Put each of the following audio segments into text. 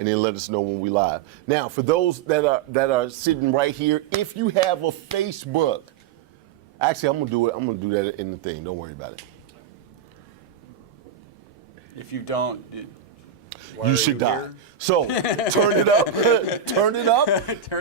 and then let us know when we live. Now, for those that are sitting right here, if you have a Facebook, actually, I'm gonna do it. I'm gonna do that in the thing. Don't worry about it. If you don't, You should die. So turn it up, turn it up,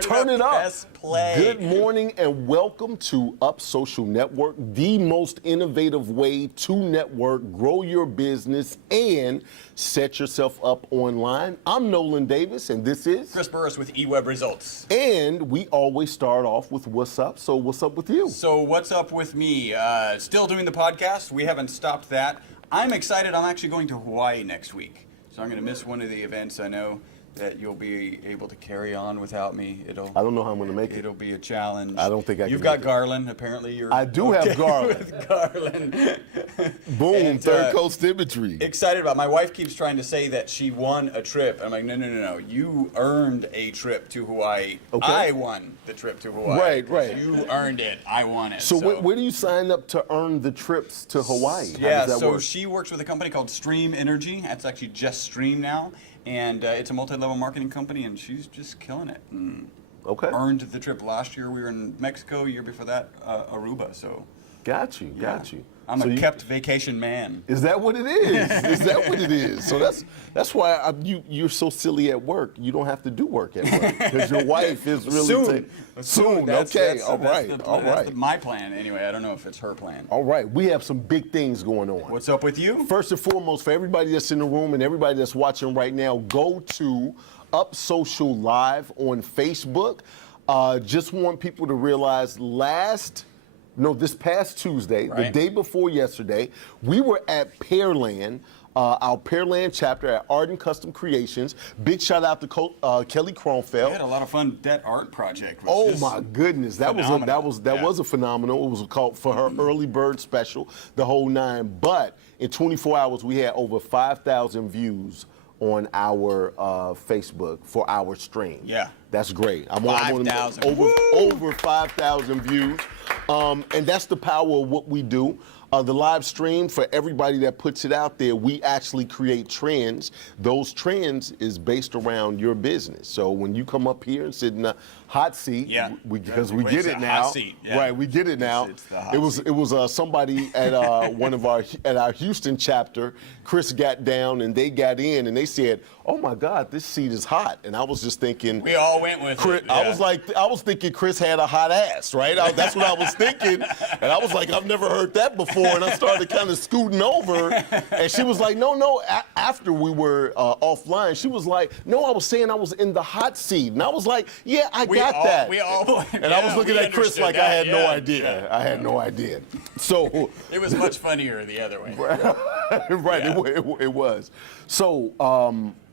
turn it up. Press play. Good morning and welcome to Up Social Network, the most innovative way to network, grow your business, and set yourself up online. I'm Nolan Davis, and this is Chris Burris with eWeb Results. And we always start off with what's up. So what's up with you? So what's up with me? Still doing the podcast. We haven't stopped that. I'm excited. I'm actually going to Hawaii next week. So I'm going to miss one of the events. I know that you'll be able to carry on without me. I don't know how I'm going to make it. It'll be a challenge. I don't think I can. You've got make it. Garland. Apparently you're I do okay have Garland. with Garland. Boom, And, Third Coast Imagery. Excited about it. My wife keeps trying to say that she won a trip. I'm like, no. You earned a trip to Hawaii. Okay. I won the trip to Hawaii. Right. You earned it. I won it. So where do you sign up to earn the trips to Hawaii? How Yeah, does that so work? she works with a company called Stream Energy. That's actually just Stream now. And it's a multi-level marketing company, and she's just killing it. And Okay. earned the trip last year. We were in Mexico. Year before that, Aruba. So Got you. I'm So a you- kept vacation man. Is that what it is? Is that what it is? So that's why you're so silly at work. You don't have to do work at work because your wife is really soon. That's- Okay. that's- All that's right. the- All that's right. my plan anyway. I don't know if it's her plan. All right. We have some big things going on. What's up with you? First and foremost, for everybody that's in the room and everybody that's watching right now, go to Up Social Live on Facebook. Just want people to realize this past Tuesday, the Right. day before yesterday, we were at Pearland, our Pearland chapter at Arden Custom Creations. Big shout out to Kelly Kronfeld. We had a lot of fun. That art project was Oh just my goodness, that phenomenal. was a phenomenal. It was called for her early bird special, the whole nine. But in 24 hours, we had over 5,000 views on our Facebook for our stream. Yeah. That's great. I'm 5,000. over 5,000 views, and that's the power of what we do. The live stream, for everybody that puts it out there, we actually create trends. Those trends is based around your business. So when you come up here and sit in the hot seat, Yeah. because we It's get a it hot now, seat, yeah. right? We get it now. It's the hot It was somebody at our Houston chapter. Chris got down and they got in and they said, "Oh my God, this seat is hot." And I was just thinking, We all went with Chris, it. I was thinking Chris had a hot ass, right? That's what I was thinking, and I was like, I've never heard that before. And I started kind of scooting over, and she was like, no. After we were offline, she was like, no, I was saying I was in the hot seat, and I was like, yeah, I got that. We all. And I was looking at Chris like I had no idea. Yeah. I had no idea. So It was much funnier the other way. right, it was. So,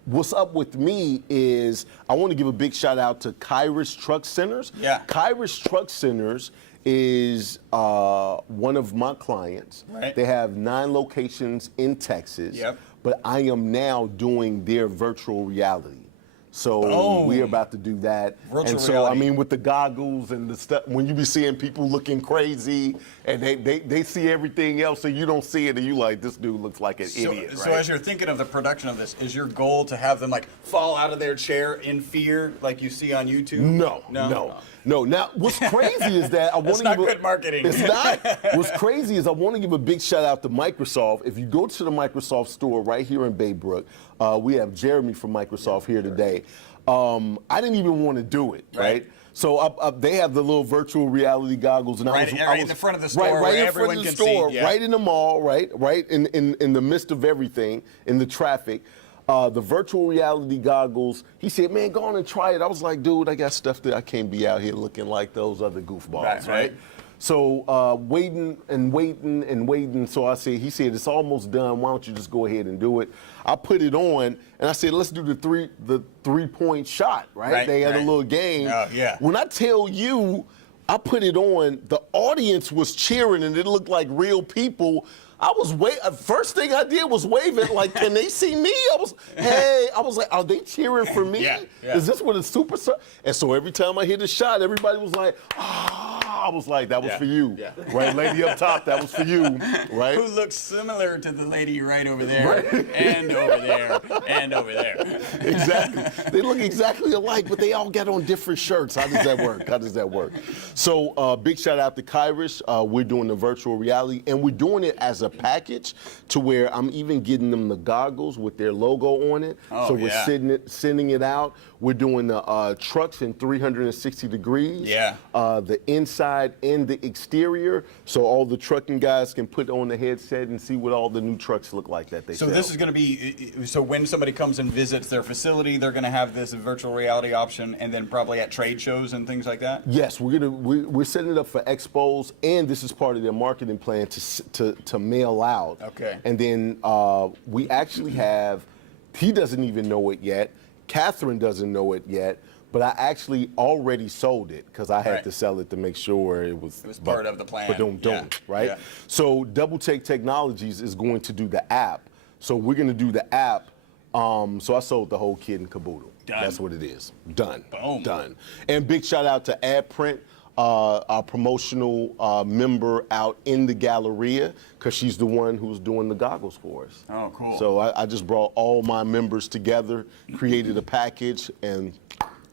what's up with me is I want to give a big shout out to Kairos Truck Centers. Yeah. Kairos Truck Centers is one of my clients. Right. They have 9 locations in Texas. Yep. But I am now doing their virtual reality. So Boom. we're about to do that. Virtual and so, reality. I mean, with the goggles and the stuff, when you be seeing people looking crazy and they see everything else and you don't see it and you like, this dude looks like an idiot, So right? as you're thinking of the production of this, is your goal to have them like fall out of their chair in fear, like you see on YouTube? No. Now, what's crazy is that I want That's to not give good marketing. It's not. What's crazy is I want to give a big shout out to Microsoft. If you go to the Microsoft store right here in Baybrook, we have Jeremy from Microsoft here today. I didn't even want to do it, right? So they have the little virtual reality goggles, and Right in the front of the store where in front everyone of the can store, see, yeah. right in the mall, right in the midst of everything, in the traffic. The virtual reality goggles. He said, "Man, go on and try it." I was like, "Dude, I got stuff that I can't be out here looking like those other goofballs, right?" So waiting. So he said, "It's almost done. Why don't you just go ahead and do it?" I put it on, and I said, "Let's do the 3-point shot." Right? They had a little game. Oh, yeah. When I tell you, I put it on. The audience was cheering, and it looked like real people. I was first thing I did was wave it like, can they see me? I was like, are they cheering for me? Yeah. Is this what a superstar? And so every time I hit a shot, everybody was like, ah. I was like, that was Yeah. for you. Yeah. Right, lady up top, that was for you. Right? Who looks similar to the lady right over there, and over there, and over there. Exactly. They look exactly alike, but they all got on different shirts. How does that work? How does that work? So big shout out to Kyrish. We're doing the virtual reality, and we're doing it as a package to where I'm even getting them the goggles with their logo on it. Oh, so we're yeah. sending it out. We're doing the trucks in 360 degrees. Yeah. The inside and the exterior, so all the trucking guys can put on the headset and see what all the new trucks look like that they So sell. this is going to be, so when somebody comes and visits their facility, they're going to have this virtual reality option, and then probably at trade shows and things like that? Yes, we're setting it up for expos, and this is part of their marketing plan to mail out. Okay. And then we actually have, he doesn't even know it yet, Catherine doesn't know it yet, but I actually already sold it because I had Right. to sell it to make sure it was part of the plan. But don't, Yeah. right? Yeah. So Double Take Technologies is going to do the app. So we're going to do the app. So I sold the whole kit and caboodle. Done. That's what it is. Done. Boom. Done. And big shout out to AdPrint, our promotional member out in the Galleria, because she's the one who's doing the goggles for us. Oh, cool. So I just brought all my members together, created a package, and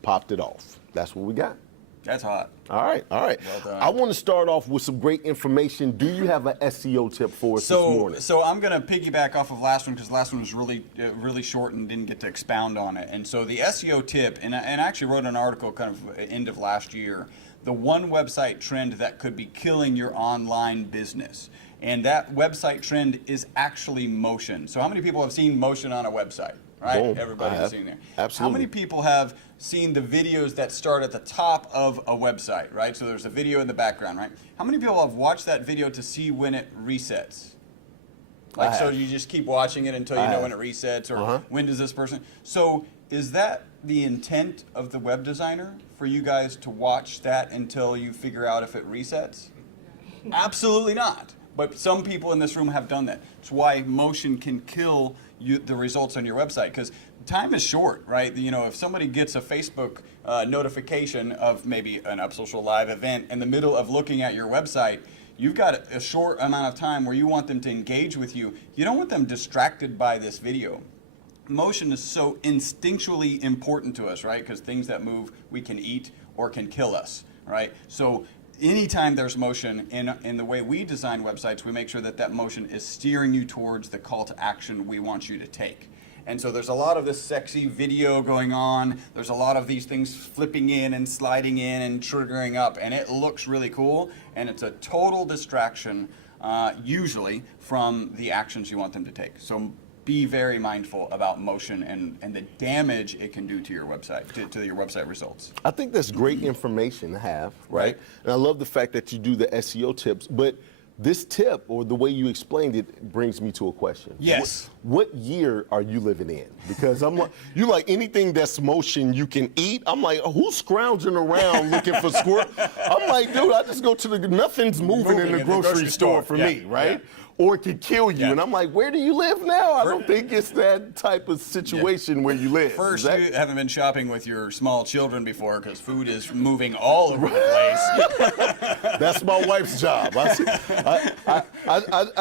popped it off. That's what we got. That's hot. All right, all right. Well done. I want to start off with some great information. Do you have an SEO tip for us this morning? So I'm going to piggyback off of last one because last one was really short and didn't get to expound on it. And so the SEO tip, and I actually wrote an article kind of end of last year, the one website trend that could be killing your online business. And that website trend is actually motion. So how many people have seen motion on a website? Right? Boom. Everybody's I have. seen there. Absolutely. How many people have seen the videos that start at the top of a website, right? So there's a video in the background, right? How many people have watched that video to see when it resets? Like, I so have. you just keep watching it until you I know have. when it resets, or Uh-huh. when does this person? So is that the intent of the web designer for you guys to watch that until you figure out if it resets? Absolutely not. But some people in this room have done that. It's why motion can kill the results on your website, because time is short, right? You know, if somebody gets a Facebook notification of maybe an Up Social Live event in the middle of looking at your website, you've got a short amount of time where you want them to engage with you. You don't want them distracted by this video. Motion is so instinctually important to us, right? Because things that move, we can eat or can kill us, right? So anytime there's motion in the way we design websites, we make sure that that motion is steering you towards the call to action we want you to take. And so there's a lot of this sexy video going on. There's a lot of these things flipping in and sliding in and triggering up, and it looks really cool. And it's a total distraction, usually, from the actions you want them to take. So be very mindful about motion and the damage it can do to your website, to your website results. I think that's great information to have, right? And I love the fact that you do the SEO tips, but this tip, or the way you explained it, brings me to a question. Yes. What year are you living in? Because I'm like, you like anything that's motion you can eat. I'm like, who's scrounging around looking for squirrel? I'm like, dude, I just go to nothing's moving in the grocery store for Yeah, me, right? yeah. Or it could kill you. Yeah. And I'm like, where do you live now? I don't think it's that type of situation where you live. First, Is that- you haven't been shopping with your small children before because food is moving all over the place. That's my wife's job. I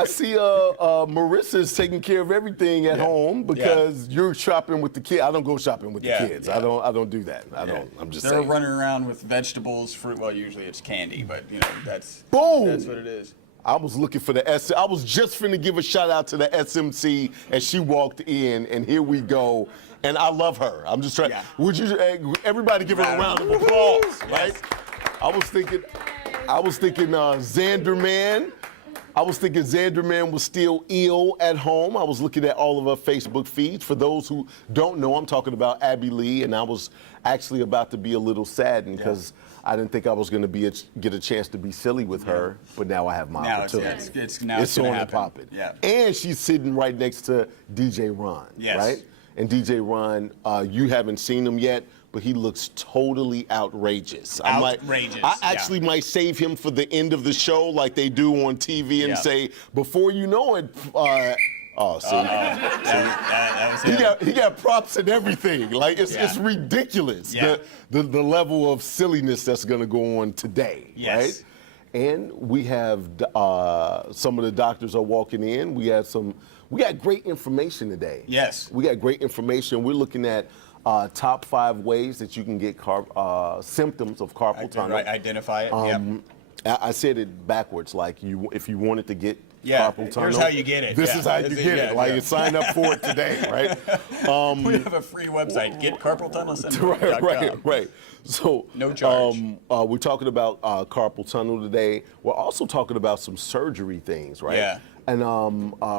see Marissa's taking care of everything at home because you're shopping with the kids. I don't go shopping with the kids. Yeah. I don't do that. I don't. I'm just They're saying. running around with vegetables, fruit. Well, usually it's candy, but you know that's Boom! That's what it is. I was looking for the S. I was just finna give a shout out to the SMC as she walked in, and here we go. And I love her. I'm just trying. Yeah. Would you everybody give her a round of applause, right? I was thinking Xanderman. I was thinking Xanderman was still ill at home. I was looking at all of her Facebook feeds. For those who don't know, I'm talking about Abby Lee, and I was actually about to be a little saddened because I didn't think I was going to get a chance to be silly with her, but now I have my opportunity. It's It's gonna on and happen. popping. Yeah. And she's sitting right next to DJ Ron, Yes. right? And DJ Ron, you haven't seen him yet, but he looks totally outrageous. Outrageous, I yeah. actually might save him for the end of the show like they do on TV and Yeah. say, before you know it, That was it. he got props and everything. Like it's ridiculous. Yeah. The level of silliness that's gonna go on today, Yes. right? And we have some of the doctors are walking in. We got great information today. Yes. We got great information. We're looking at top 5 ways that you can get symptoms of carpal tunnel. Right, identify it. Yep. I said it backwards, like if you wanted to get carpal tunnel. Here's how you get it. This is how you get it. Like you sign up for it today, right? We have a free website, getcarpaltunnelsyndrome.com. Right. So no charge. We're talking about carpal tunnel today. We're also talking about some surgery things, right? Yeah. And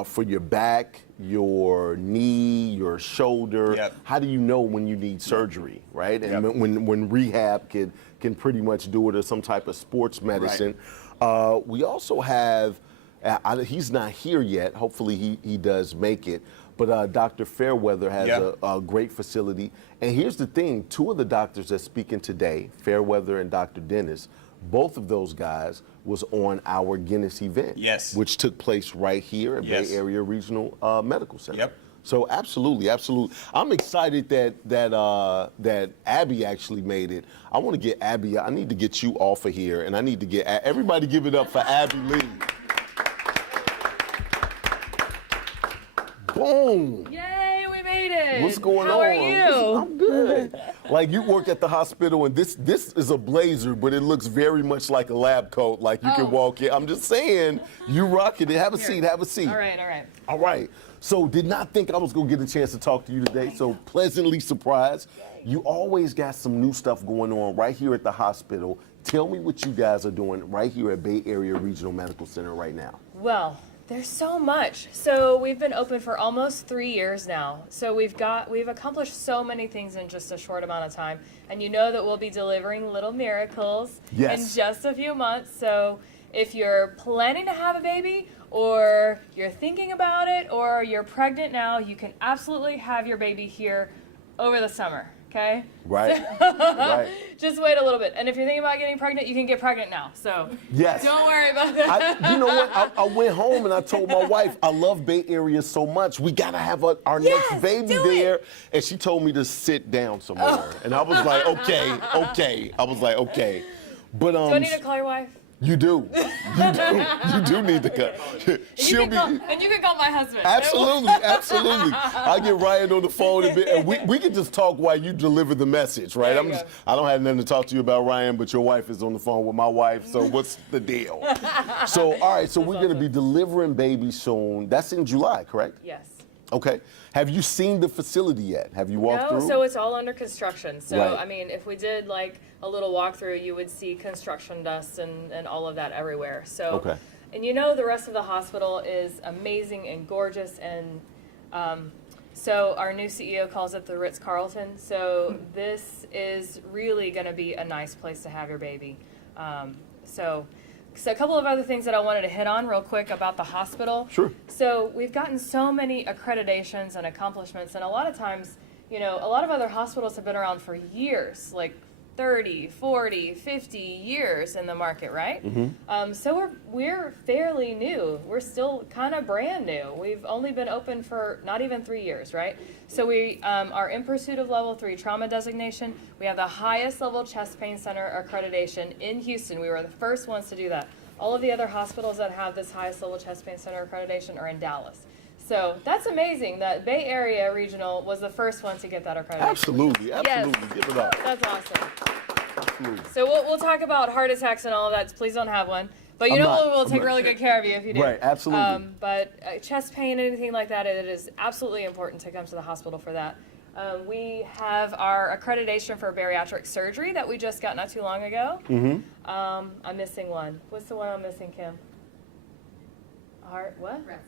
for your back, your knee, your shoulder, how do you know when you need surgery, right? And when rehab can pretty much do it, or some type of sports medicine. Right. We also have, he's not here yet. Hopefully he does make it. But Dr. Fairweather has a great facility. And here's the thing, 2 of the doctors that speaking today, Fairweather and Dr. Dennis, both of those guys was on our Guinness event, which took place right here at Bay Area Regional Medical Center. Yep. So absolutely. I'm excited that Abby actually made it. I want to get Abby. I need to get you off of here, and I need to get everybody. Give it up for Abby Lee. Boom. Yay, we made it. What's going on? How are you? I'm good. Like, you work at the hospital, and this is a blazer, but it looks very much like a lab coat, like you can walk in. I'm just saying, you rocking it. Have a seat, have a seat. All right. All right. So did not think I was going to get a chance to talk to you today, so pleasantly surprised. You always got some new stuff going on right here at the hospital. Tell me what you guys are doing right here at Bay Area Regional Medical Center right now. Well, there's so much. So we've been open for almost 3 years now. So we've accomplished so many things in just a short amount of time. And you know that we'll be delivering little miracles in just a few months. So if you're planning to have a baby, or you're thinking about it, or you're pregnant now, you can absolutely have your baby here over the summer. Okay? Right. Right. Just wait a little bit. And if you're thinking about getting pregnant, you can get pregnant now. So don't worry about that. You know what? I went home and I told my wife, I love Bay Area so much. We got to have our next baby there. And she told me to sit down somewhere. And I was like, okay. I was like, okay. But do I need to call your wife? You do. You do need to cut. And you can call my husband. Absolutely. I'll get Ryan on the phone and we can just talk while you deliver the message, right? I don't have nothing to talk to you about, Ryan, but your wife is on the phone with my wife, so what's the deal? So, all right, so we're going to be delivering babies soon. That's in July, correct? Yes. Okay. Have you seen the facility yet? Have you walked through? No, so it's all under construction. So, I mean, if we did like a little walkthrough, you would see construction dust and all of that everywhere. So, and you know, the rest of the hospital is amazing and gorgeous. And so our new CEO calls it the Ritz-Carlton. So this is really going to be a nice place to have your baby. So a couple of other things that I wanted to hit on real quick about the hospital. Sure. So we've gotten so many accreditations and accomplishments, and a lot of times, you know, a lot of other hospitals have been around for years, like 30, 40, 50 years in the market, right? Mm-hmm. So we're fairly new. We're still kind of brand new. We've only been open for not even 3 years, right? So we are in pursuit of level 3 trauma designation. We have the highest level chest pain center accreditation in Houston. We were the first ones to do that. All of the other hospitals that have this highest level chest pain center accreditation are in Dallas. So that's amazing that Bay Area Regional was the first one to get that accreditation. Absolutely. Yes. Give it up. That's awesome. Absolutely. So we'll talk about heart attacks and all of that. Please don't have one. But we'll take really good care of you if you do. Right, absolutely. But chest pain, anything like that, it is absolutely important to come to the hospital for that. We have our accreditation for bariatric surgery that we just got not too long ago. Mm-hmm. I'm missing one. What's the one I'm missing, Kim? Heart, what? Breast.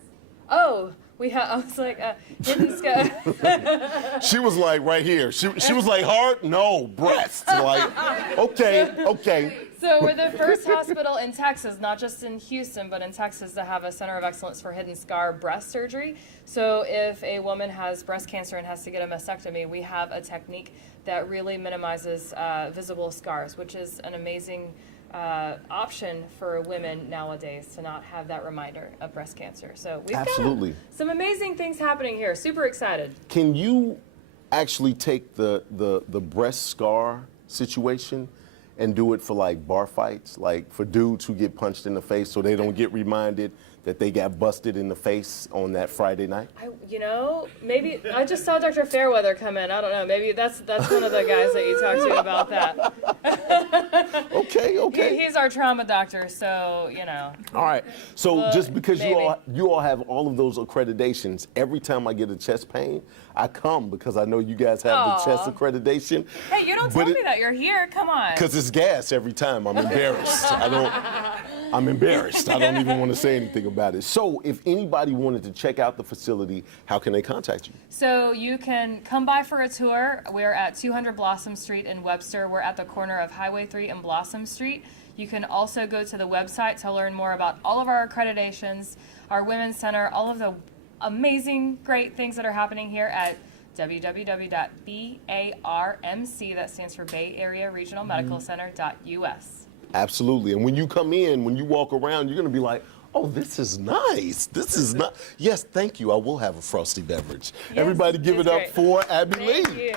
Oh, we have, I was like, hidden scar. She was like right here. She was like, heart? No, breast. Like, okay. So we're the first hospital in Texas, not just in Houston, but in Texas, to have a center of excellence for hidden scar breast surgery. So if a woman has breast cancer and has to get a mastectomy, we have a technique that really minimizes visible scars, which is an amazing option for women nowadays to not have that reminder of breast cancer. So we've got some amazing things happening here. Super excited. Can you actually take the breast scar situation and do it for like bar fights, like for dudes who get punched in the face so they don't get reminded that they got busted in the face on that Friday night? Maybe I just saw Dr. Fairweather come in. I don't know. Maybe that's one of the guys that you talked to about that. Okay. He's our trauma doctor, so All right. So just because maybe. you all have all of those accreditations, every time I get a chest pain, I come because I know you guys have the chest accreditation. Hey, you don't tell me that you're here. Come on. Because it's gas every time. I'm embarrassed. I'm embarrassed. I don't even want to say anything about it. So if anybody wanted to check out the facility, how can they contact you? So you can come by for a tour. We're at 200 Blossom Street in Webster. We're at the corner of Highway 3 and Blossom Street. You can also go to the website to learn more about all of our accreditations, our Women's Center, all of the amazing, great things that are happening here at www.BARMC, that stands for Bay Area Regional Medical Center.us. Absolutely. And when you come in, when you walk around, you're going to be like, oh, this is nice. This is not. Yes, thank you. I will have a frosty beverage. Yes, Everybody give it it's up great. for Abby Thank Lee. you.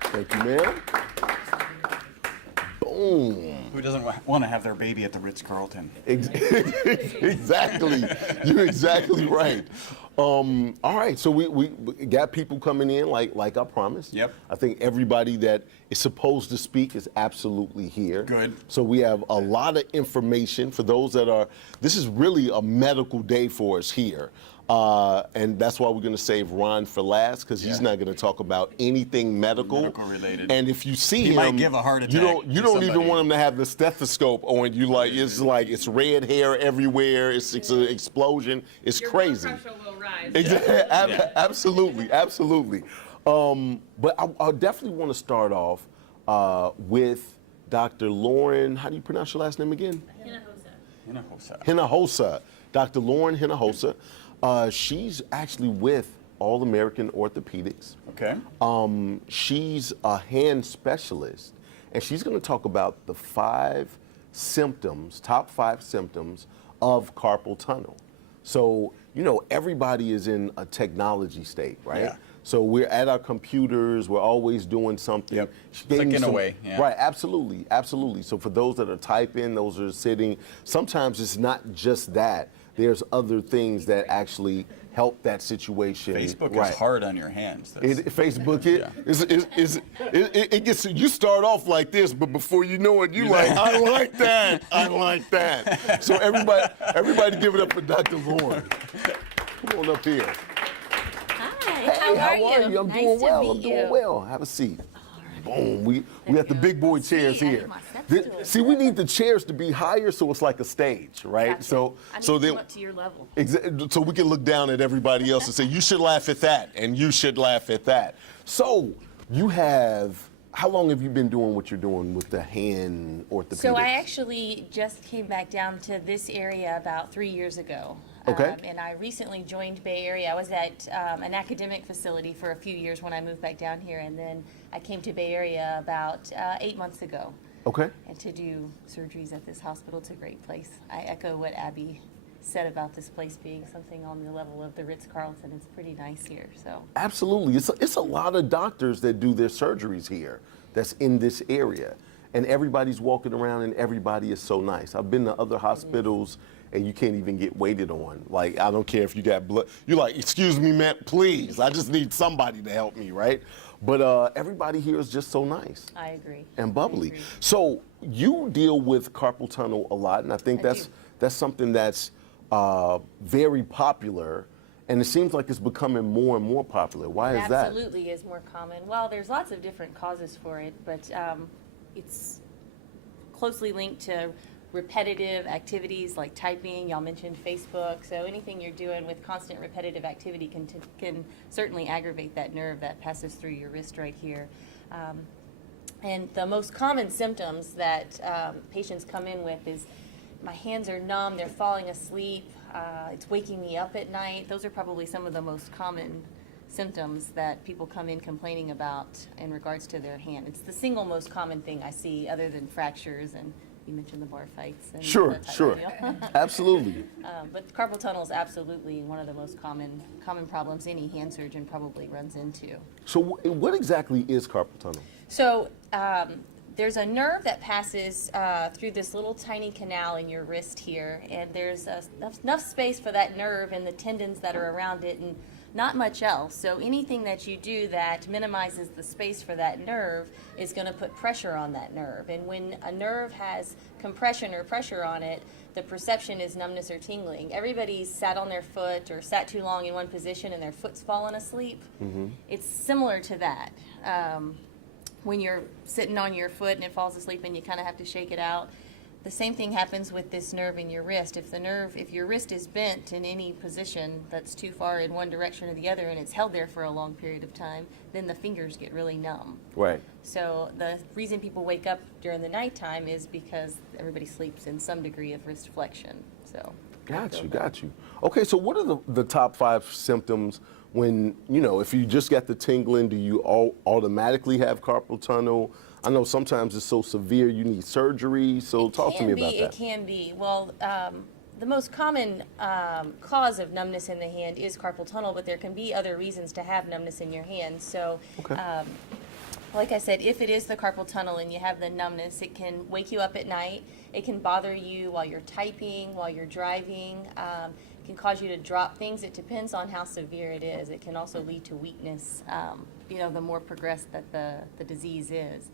Thank you, ma'am. Boom. Who doesn't want to have their baby at the Ritz-Carlton? Exactly. You're exactly right. All right, so we got people coming in like I promised. Yep. I think everybody that is supposed to speak is absolutely here. Good. So we have a lot of information for those that are, this is really a medical day for us here. And that's why we're going to save Ron for last, because he's not going to talk about anything medical related. And if you see He him, might give a heart you attack don't to even somebody. want him to have the stethoscope on you. Like it's red hair everywhere. It's an explosion. It's crazy. Your blood pressure will rise. Absolutely. But I definitely want to start off with Dr. Lauren. How do you pronounce your last name again? Hinojosa. Dr. Lauren Hinojosa. She's actually with All American Orthopedics. Okay. She's a hand specialist, and she's going to talk about the top 5 symptoms of carpal tunnel. So, everybody is in a technology state, right? Yeah. So we're at our computers, we're always doing something. Yep. She gave me Clicking away, yeah. Right, absolutely. So for those that are typing, those are sitting, sometimes it's not just that. There's other things that actually help that situation. Facebook right. is hard on your hands. Facebook, Yeah. it gets, you start off like this, but before you know it, you're like, I like that. So everybody give it up for Dr. Lauren. Come on up here. Hi, Hey, how are you? I'm Nice doing to well. meet I'm doing you. well. Have a seat. Boom. We got the big boy chairs See, I here. have my step stool. See, we need the chairs to be higher so it's like a stage, right? Gotcha. So I need so to then come up to your level. so we can look down at everybody else and say, you should laugh at that, and you should laugh at that. So how long have you been doing what you're doing with the hand orthopedics? So I actually just came back down to this area about 3 years ago. Okay. And I recently joined Bay Area. I was at an academic facility for a few years when I moved back down here, and then I came to Bay Area about 8 months ago. Okay. And to do surgeries at this hospital. It's a great place. I echo what Abby said about this place being something on the level of the Ritz-Carlton. It's pretty nice here. So Absolutely. It's a lot of doctors that do their surgeries here that's in this area. And everybody's walking around and everybody is so nice. I've been to other hospitals and you can't even get waited on. Like, I don't care if you got blood. You're like, excuse me, man, please. I just need somebody to help me, right? But everybody here is just so nice I agree. and I bubbly. agree. So you deal with carpal tunnel a lot, and I think I that's do. something that's very popular, and it seems like it's becoming more and more popular. Why is that? Absolutely is more common. Well, there's lots of different causes for it, but it's closely linked to repetitive activities like typing. Y'all mentioned Facebook. So anything you're doing with constant repetitive activity can certainly aggravate that nerve that passes through your wrist right here. And the most common symptoms that patients come in with is my hands are numb, they're falling asleep, it's waking me up at night. Those are probably some of the most common symptoms that people come in complaining about in regards to their hand. It's the single most common thing I see other than fractures, and you mentioned the bar fights. And Sure, that type sure. of deal. Absolutely. But carpal tunnel is absolutely one of the most common problems any hand surgeon probably runs into. So what exactly is carpal tunnel? So there's a nerve that passes through this little tiny canal in your wrist here, and there's enough space for that nerve and the tendons that are around it, and not much else. So anything that you do that minimizes the space for that nerve is going to put pressure on that nerve. And when a nerve has compression or pressure on it, the perception is numbness or tingling. Everybody's sat on their foot or sat too long in one position and their foot's fallen asleep. It's similar to that. When you're sitting on your foot and it falls asleep and you kind of have to shake it out. The same thing happens with this nerve in your wrist. If your wrist is bent in any position that's too far in one direction or the other and it's held there for a long period of time, then the fingers get really numb. Right. So the reason people wake up during the nighttime is because everybody sleeps in some degree of wrist flexion. So. Got you. Okay, so what are the top 5 symptoms when, if you just got the tingling, do you automatically have carpal tunnel? I know sometimes it's so severe you need surgery, so talk to me about that. It can be. Well, the most common cause of numbness in the hand is carpal tunnel, but there can be other reasons to have numbness in your hand. So, like I said, if it is the carpal tunnel and you have the numbness, it can wake you up at night. It can bother you while you're typing, while you're driving. It can cause you to drop things. It depends on how severe it is. It can also lead to weakness, the more progressed that the disease is.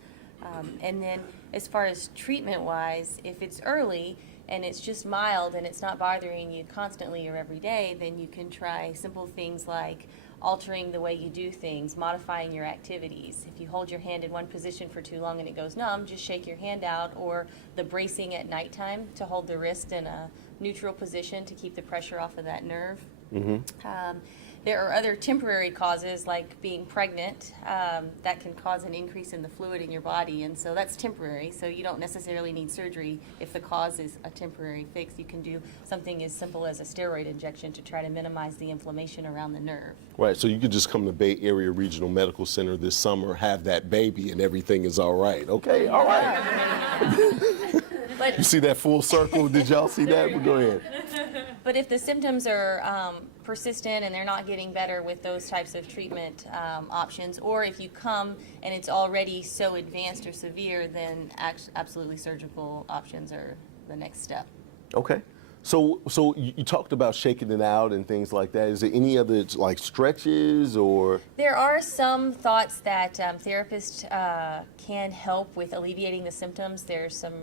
And then as far as treatment-wise, if it's early and it's just mild and it's not bothering you constantly or every day, then you can try simple things like altering the way you do things, modifying your activities. If you hold your hand in one position for too long and it goes numb, just shake your hand out, or the bracing at nighttime to hold the wrist in a neutral position to keep the pressure off of that nerve. There are other temporary causes like being pregnant that can cause an increase in the fluid in your body, and so that's temporary. So you don't necessarily need surgery if the cause is a temporary fix. You can do something as simple as a steroid injection to try to minimize the inflammation around the nerve. Right, so you could just come to Bay Area Regional Medical Center this summer, have that baby, and everything is all right. Okay, all right. But You see that full circle? Did y'all see that? Well, go ahead. But if the symptoms are persistent and they're not getting better with those types of treatment options, or if you come and it's already so advanced or severe, then absolutely surgical options are the next step. Okay. So you talked about shaking it out and things like that. Is there any other like stretches or? There are some thoughts that therapists can help with alleviating the symptoms. There's some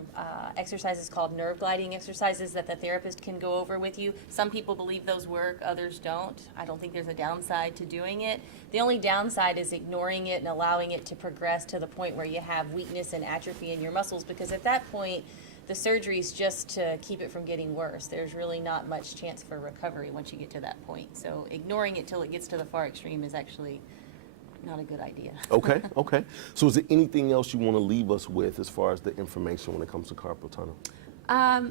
exercises called nerve gliding exercises that the therapist can go over with you. Some people believe those work, others don't. I don't think there's a downside to doing it. The only downside is ignoring it and allowing it to progress to the point where you have weakness and atrophy in your muscles, because at that point, the surgery is just to keep it from getting worse. There's really not much chance for recovery once you get to that point. So ignoring it till it gets to the far extreme is actually not a good idea. Okay, okay. So is there anything else you want to leave us with as far as the information when it comes to carpal tunnel?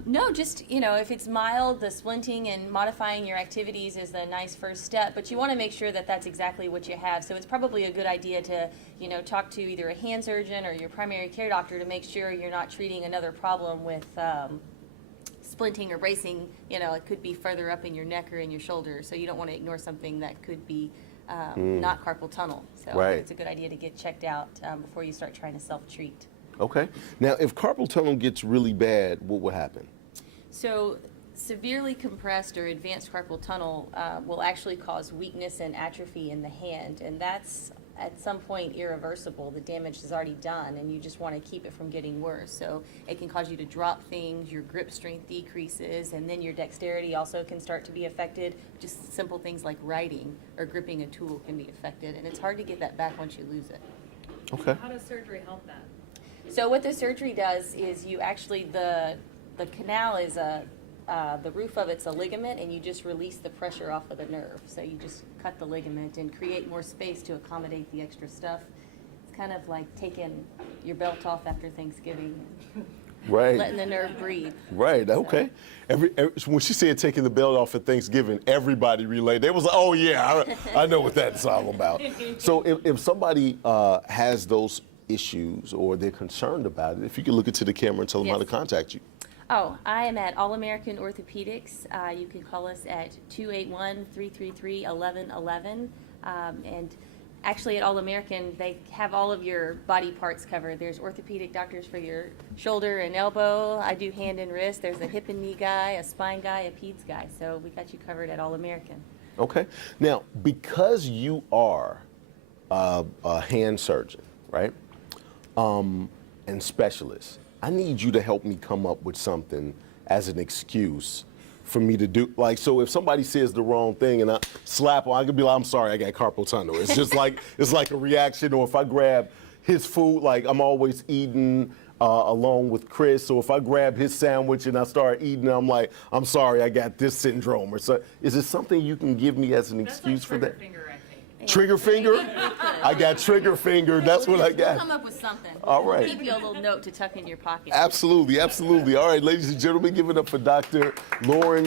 No, just, if it's mild, the splinting and modifying your activities is a nice first step, but you want to make sure that that's exactly what you have. So it's probably a good idea to, talk to either a hand surgeon or your primary care doctor to make sure you're not treating another problem with splinting or bracing. It could be further up in your neck or in your shoulder, so you don't want to ignore something that could be not carpal tunnel. So I think it's a good idea to get checked out before you start trying to self-treat. Okay. Now, if carpal tunnel gets really bad, what will happen? So severely compressed or advanced carpal tunnel will actually cause weakness and atrophy in the hand, and that's at some point irreversible. The damage is already done, and you just want to keep it from getting worse. So it can cause you to drop things, your grip strength decreases, and then your dexterity also can start to be affected. Just simple things like writing or gripping a tool can be affected, and it's hard to get that back once you lose it. Okay. How does surgery help that? So what the surgery does is you actually, the canal is the roof of it's a ligament, and you just release the pressure off of the nerve. So you just cut the ligament and create more space to accommodate the extra stuff. It's kind of like taking your belt off after Thanksgiving, Right. letting the nerve breathe. Right. Okay. When she said taking the belt off at Thanksgiving, everybody relayed. They was like, "Oh yeah, I know what that's all about." So if somebody has those issues or they're concerned about it, if you could look into the camera and tell them how to Yes. contact you. Oh, I am at All American Orthopedics. You can call us at 281-333-1111. And Actually, at All American, they have all of your body parts covered. There's orthopedic doctors for your shoulder and elbow. I do hand and wrist. There's a hip and knee guy, a spine guy, a peds guy. So we got you covered at All American. Okay. Now, because you are a hand surgeon, right, and specialist, I need you to help me come up with something as an excuse for me to do. Like, so if somebody says the wrong thing and I slap them, I could be like, I'm sorry, I got carpal tunnel. It's just like, it's like a reaction. Or if I grab his food, like I'm always eating along with Chris. So if I grab his sandwich and I start eating, I'm like, I'm sorry, I got this syndrome. Or so, is it something you can give me as an excuse for that? Finger, I think. Trigger finger? I got trigger finger. That's what I We'll come got. up with something. All right. Keep you a little note to tuck in your pocket. Absolutely, absolutely. All right, ladies and gentlemen, give it up for Dr. Lauren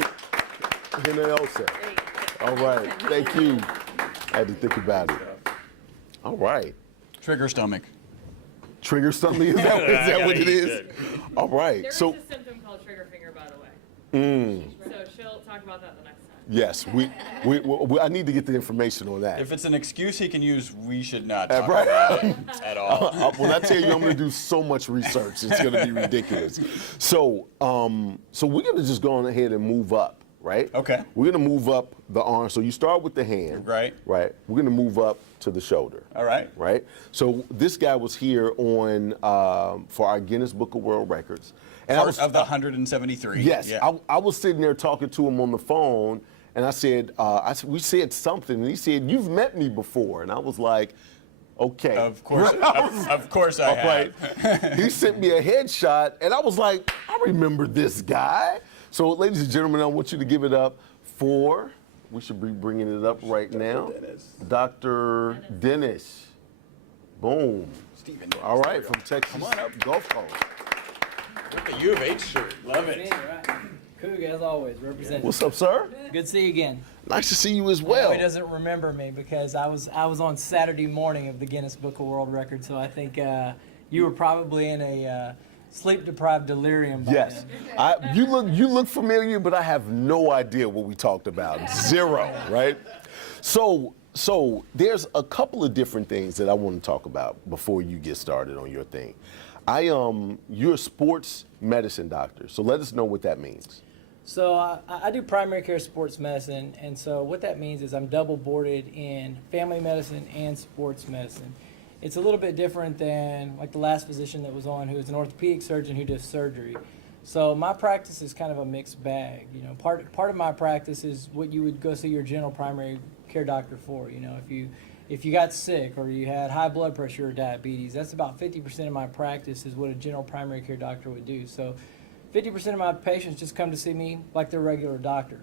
Hinojosa. There you go. All right, thank you. I had to think about it. All right. Trigger stomach. Trigger something? Is that what it is? All right. There is So, a symptom called trigger finger, by the way. So she'll talk about that the next time. yes, I need to get the information on that. If it's an excuse he can use, we should not talk Right. about it at all. When I tell you I'm going to do so much research, it's going to be ridiculous. So, so we're going to just go on ahead and move up, right? Okay. We're going to move up the arm. So you start with the hand. Right. Right. We're going to move up to the shoulder. All right. Right. So this guy was here on for our Guinness Book of World Records. And Part of the 173. Yes, Yeah. I was sitting there talking to him on the phone, and I said, we said something, and he said, "You've met me before," and I was like, "Okay." Of course. Of course I have. Right. He sent me a headshot, and I was like, "I remember this guy." So, ladies and gentlemen, I want you to give it up for. We should be bringing it up right now. Dr. Dennis. Boom. Stephen. All right, from Texas. Come on up. Gulf Coast. With the U of H shirt. Love it. Right. Coog, as always, representing. What's up, sir? Good to see you again. Nice to see you as I well. know he doesn't remember me because I was on Saturday morning of the Guinness Book of World Records, so I think you were probably in a sleep-deprived delirium by Yes, then. you look familiar, but I have no idea what we talked about. Zero, right? So there's a couple of different things that I want to talk about before you get started on your thing. You're a sports medicine doctor, so let us know what that means. So I do primary care sports medicine, and so what that means is I'm double boarded in family medicine and sports medicine. It's a little bit different than like the last physician that was on, who is an orthopedic surgeon who does surgery. So my practice is kind of a mixed bag. You know, part of my practice is what you would go see your general primary care doctor for. You know, if you got sick or you had high blood pressure or diabetes, that's about 50% of my practice is what a general primary care doctor would do. So 50% of my patients just come to see me like their regular doctor.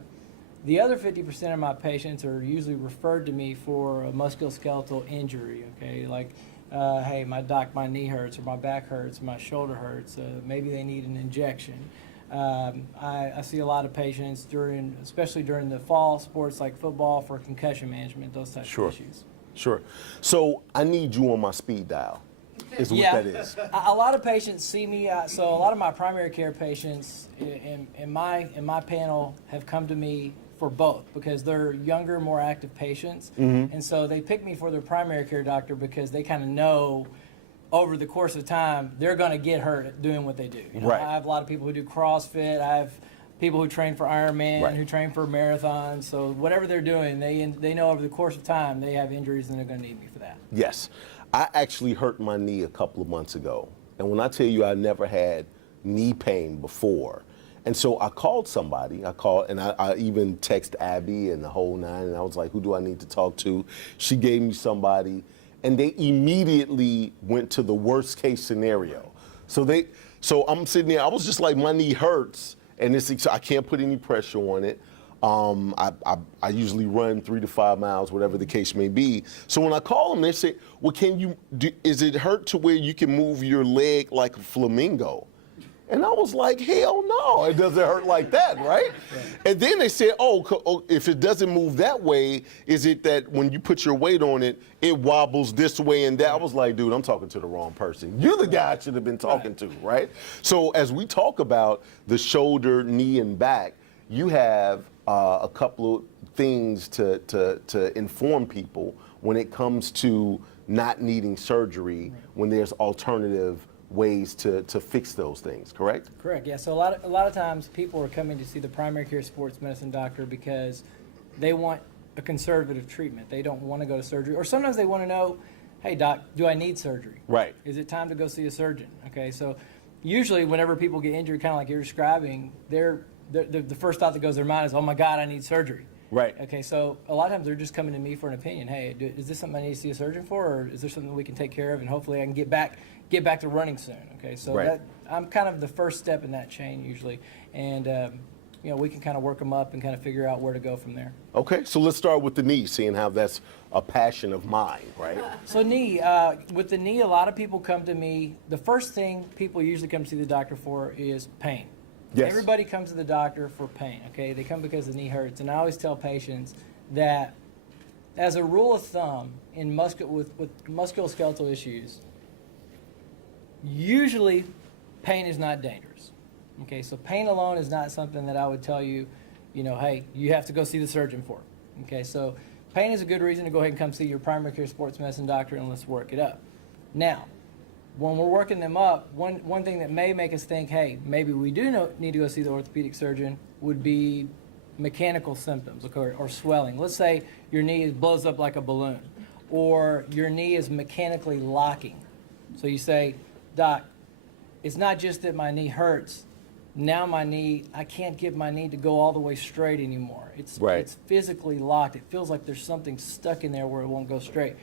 The other 50% of my patients are usually referred to me for a musculoskeletal injury, okay? Like, hey, my knee hurts, or my back hurts, or my shoulder hurts. Maybe they need an injection. I see a lot of patients especially during the fall sports like football, for concussion management, those types Sure. of issues. Sure. So I need you on my speed dial, is what that is. A lot of patients see me. So a lot of my primary care patients in my panel have come to me for both because they're younger, more active patients, and so they pick me for their primary care doctor because they kind of know over the course of time they're going to get hurt doing what they do. You know, Right. I have a lot of people who do CrossFit. I have people who train for Ironman, Right. who train for marathons. So whatever they're doing, they know over the course of time they have injuries and they're going to need me for that. Yes. I actually hurt my knee a couple of months ago. And when I tell you I never had knee pain before. And so I called somebody. I even text Abby and the whole nine. And I was like, who do I need to talk to? She gave me somebody. And they immediately went to the worst case scenario. So I'm sitting there. I was just like, my knee hurts. And I can't put any pressure on it. I usually run 3 to 5 miles, whatever the case may be. So when I call them, they say, well, is it hurt to where you can move your leg like a flamingo? And I was like, hell no, it doesn't hurt like that, right? And then they said, if it doesn't move that way, is it that when you put your weight on it, it wobbles this way and that? I was like, dude, I'm talking to the wrong person. You're the guy I should have been talking to, right? So as we talk about the shoulder, knee, and back, you have a couple of things to inform people when it comes to not needing surgery when there's alternative ways to fix those things, correct? Correct. Yeah. So a lot of times people are coming to see the primary care sports medicine doctor because they want a conservative treatment. They don't want to go to surgery, or sometimes they want to know, hey doc, do I need surgery? Right. Is it time to go see a surgeon? Okay. So usually whenever people get injured, kind of like you're describing, the first thought that goes to their mind is, oh my God, I need surgery. Right. Okay, so a lot of times they're just coming to me for an opinion. Hey, is this something I need to see a surgeon for, or is there something we can take care of, and hopefully I can get back to running soon. Okay, so Right. I'm kind of the first step in that chain usually, and we can kind of work them up and kind of figure out where to go from there. Okay, so let's start with the knee, seeing how that's a passion of mine, right? So knee, with the knee, a lot of people come to me. The first thing people usually come to see the doctor for is pain. Yes. Everybody comes to the doctor for pain, okay? They come because the knee hurts. And I always tell patients that as a rule of thumb, with musculoskeletal issues, usually pain is not dangerous. Okay, so pain alone is not something that I would tell you, hey, you have to go see the surgeon for. Okay, so pain is a good reason to go ahead and come see your primary care sports medicine doctor and let's work it up. Now, when we're working them up, one thing that may make us think, hey, maybe we do need to go see the orthopedic surgeon would be mechanical symptoms or swelling. Let's say your knee blows up like a balloon, or your knee is mechanically locking. So you say, doc, it's not just that my knee hurts. Now I can't get my knee to go all the way straight anymore. It's physically locked. It feels like there's something stuck in there where it won't go straight.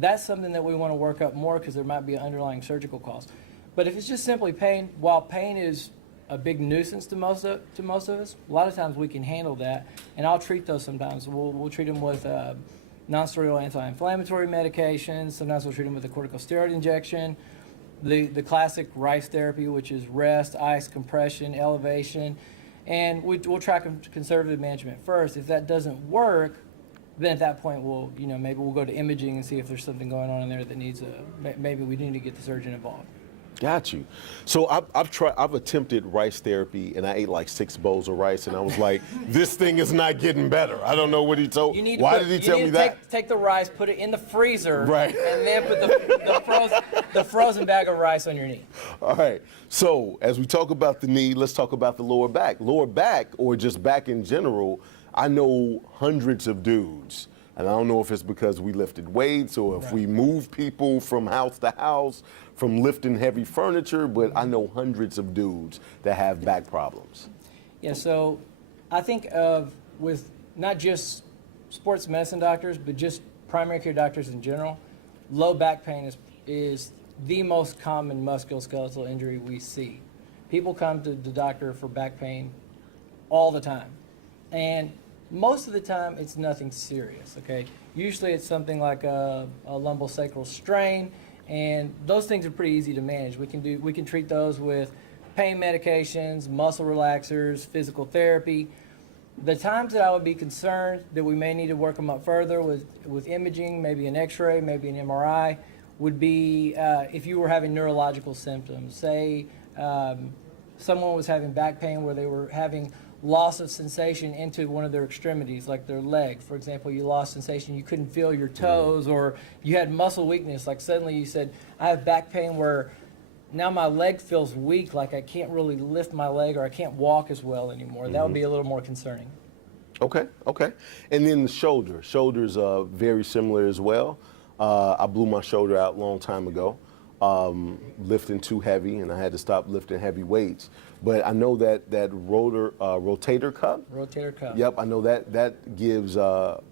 That's something that we want to work up more because there might be an underlying surgical cause. But if it's just simply pain, while pain is a big nuisance to most of us, a lot of times we can handle that, and I'll treat those sometimes. We'll treat them with non-steroidal anti-inflammatory medications. Sometimes we'll treat them with a corticosteroid injection. The classic RICE therapy, which is rest, ice, compression, elevation, and we'll try conservative management first. If that doesn't work, then at that point maybe we'll go to imaging and see if there's something going on in there that needs maybe we need to get the surgeon involved. Got you. So I've attempted rice therapy, and I ate like 6 bowls of rice, and I was like, this thing is not getting better. I don't know what he told. Why did he tell me that? Take the rice, put it in the freezer, right, and then put the frozen bag of rice on your knee. All right. So as we talk about the knee, let's talk about the lower back. Lower back, or just back in general, I know hundreds of dudes. And I don't know if it's because we lifted weights or if we move people from house to house, from lifting heavy furniture, but I know hundreds of dudes that have back problems. Yeah, so I think with not just sports medicine doctors, but just primary care doctors in general, low back pain is the most common musculoskeletal injury we see. People come to the doctor for back pain all the time. And most of the time, it's nothing serious, okay? Usually it's something like a lumbosacral strain, and those things are pretty easy to manage. We can treat those with pain medications, muscle relaxers, physical therapy. The times that I would be concerned that we may need to work them up further with imaging, maybe an x-ray, maybe an MRI, would be if you were having neurological symptoms. Say someone was having back pain where they were having loss of sensation into one of their extremities, like their leg. For example, you lost sensation, you couldn't feel your toes, or you had muscle weakness, like suddenly you said, I have back pain where now my leg feels weak, like I can't really lift my leg or I can't walk as well anymore. That would be a little more concerning. Okay. And then the shoulder. Shoulder's very similar as well. I blew my shoulder out a long time ago, lifting too heavy, and I had to stop lifting heavy weights. But I know that rotator cuff. Rotator cuff. Yep, I know that gives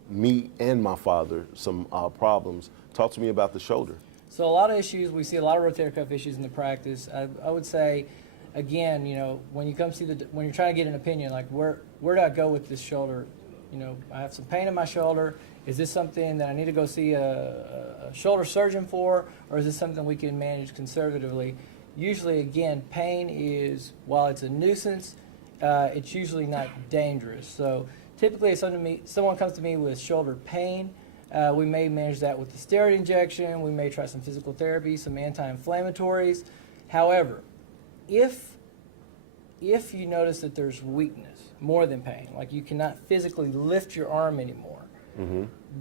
me and my father some problems. Talk to me about the shoulder. So a lot of issues, we see a lot of rotator cuff issues in the practice. I would say, again, when you come see when you're trying to get an opinion, like where do I go with this shoulder? I have some pain in my shoulder. Is this something that I need to go see a shoulder surgeon for, or is this something we can manage conservatively? Usually, again, pain is, while it's a nuisance, it's usually not dangerous. So typically, if someone comes to me with shoulder pain, we may manage that with the steroid injection. We may try some physical therapy, some anti-inflammatories. However, if you notice that there's weakness, more than pain, like you cannot physically lift your arm anymore,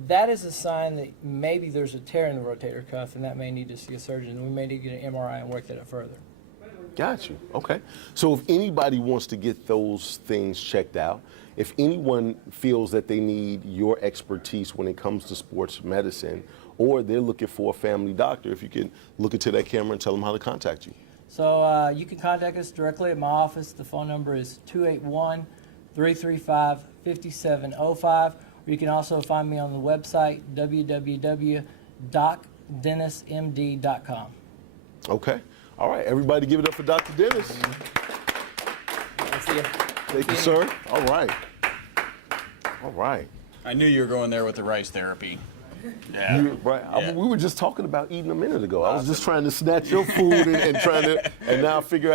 that is a sign that maybe there's a tear in the rotator cuff, and that may need to see a surgeon. And we may need to get an MRI and work that up further. Got you. Okay. So if anybody wants to get those things checked out, if anyone feels that they need your expertise when it comes to sports medicine, or they're looking for a family doctor, if you can look into that camera and tell them how to contact you. So you can contact us directly at my office. The phone number is 281-335-5705. Or you can also find me on the website, www.docdennismd.com. Okay. All right. Everybody give it up for Dr. Dennis. See ya. Thank you, sir. All right. All right. I knew you were going there with the rice therapy. Yeah. Right. Yeah. We were just talking about eating a minute ago. I was just trying to snatch your food and trying to, and now I figured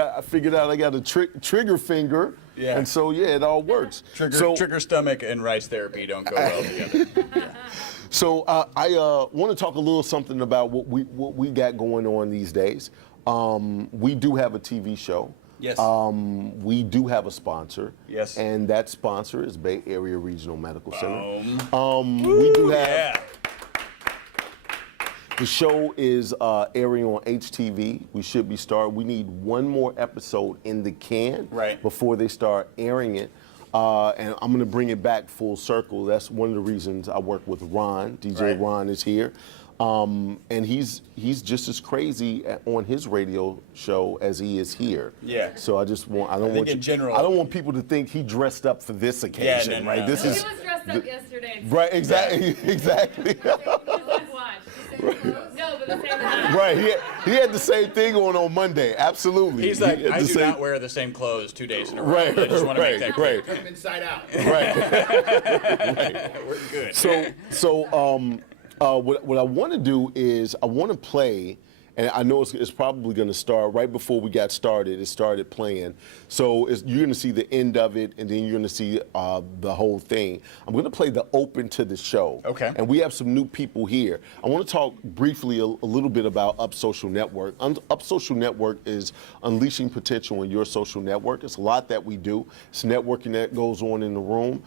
out I got a trigger finger. Yeah. And so yeah, it all works. Trigger stomach and rice therapy don't go well together. So I want to talk a little something about what we got going on these days. We do have a TV show. Yes. We do have a sponsor. Yes. And that sponsor is Bay Area Regional Medical Center. Woo, We do have. yeah. The show is airing on HTV. We should be starting. We need one more episode in the can before they start airing it. And I'm going to bring it back full circle. That's one of the reasons I work with Ron. DJ Ron is here. And he's just as crazy on his radio show as he is here. Yeah. So I don't want people to think he dressed up for this occasion, right? This He is was dressed up yesterday. right. Exactly. Exactly. No, but the same time. Right, he had the same thing on Monday. Absolutely. He's like, He had I the do same- not wear the same clothes 2 days in a row. Right, I just want to make that clear. right, Come inside out. right. We're good. So what I want to do is I want to play, and I know it's probably going to start right before we got started. It started playing, so you're going to see the end of it, and then you're going to see the whole thing. I'm going to play the open to the show. Okay. And we have some new people here. I want to talk briefly a little bit about Up Social Network. Up Social Network is unleashing potential in your social network. It's a lot that we do. It's networking that goes on in the room.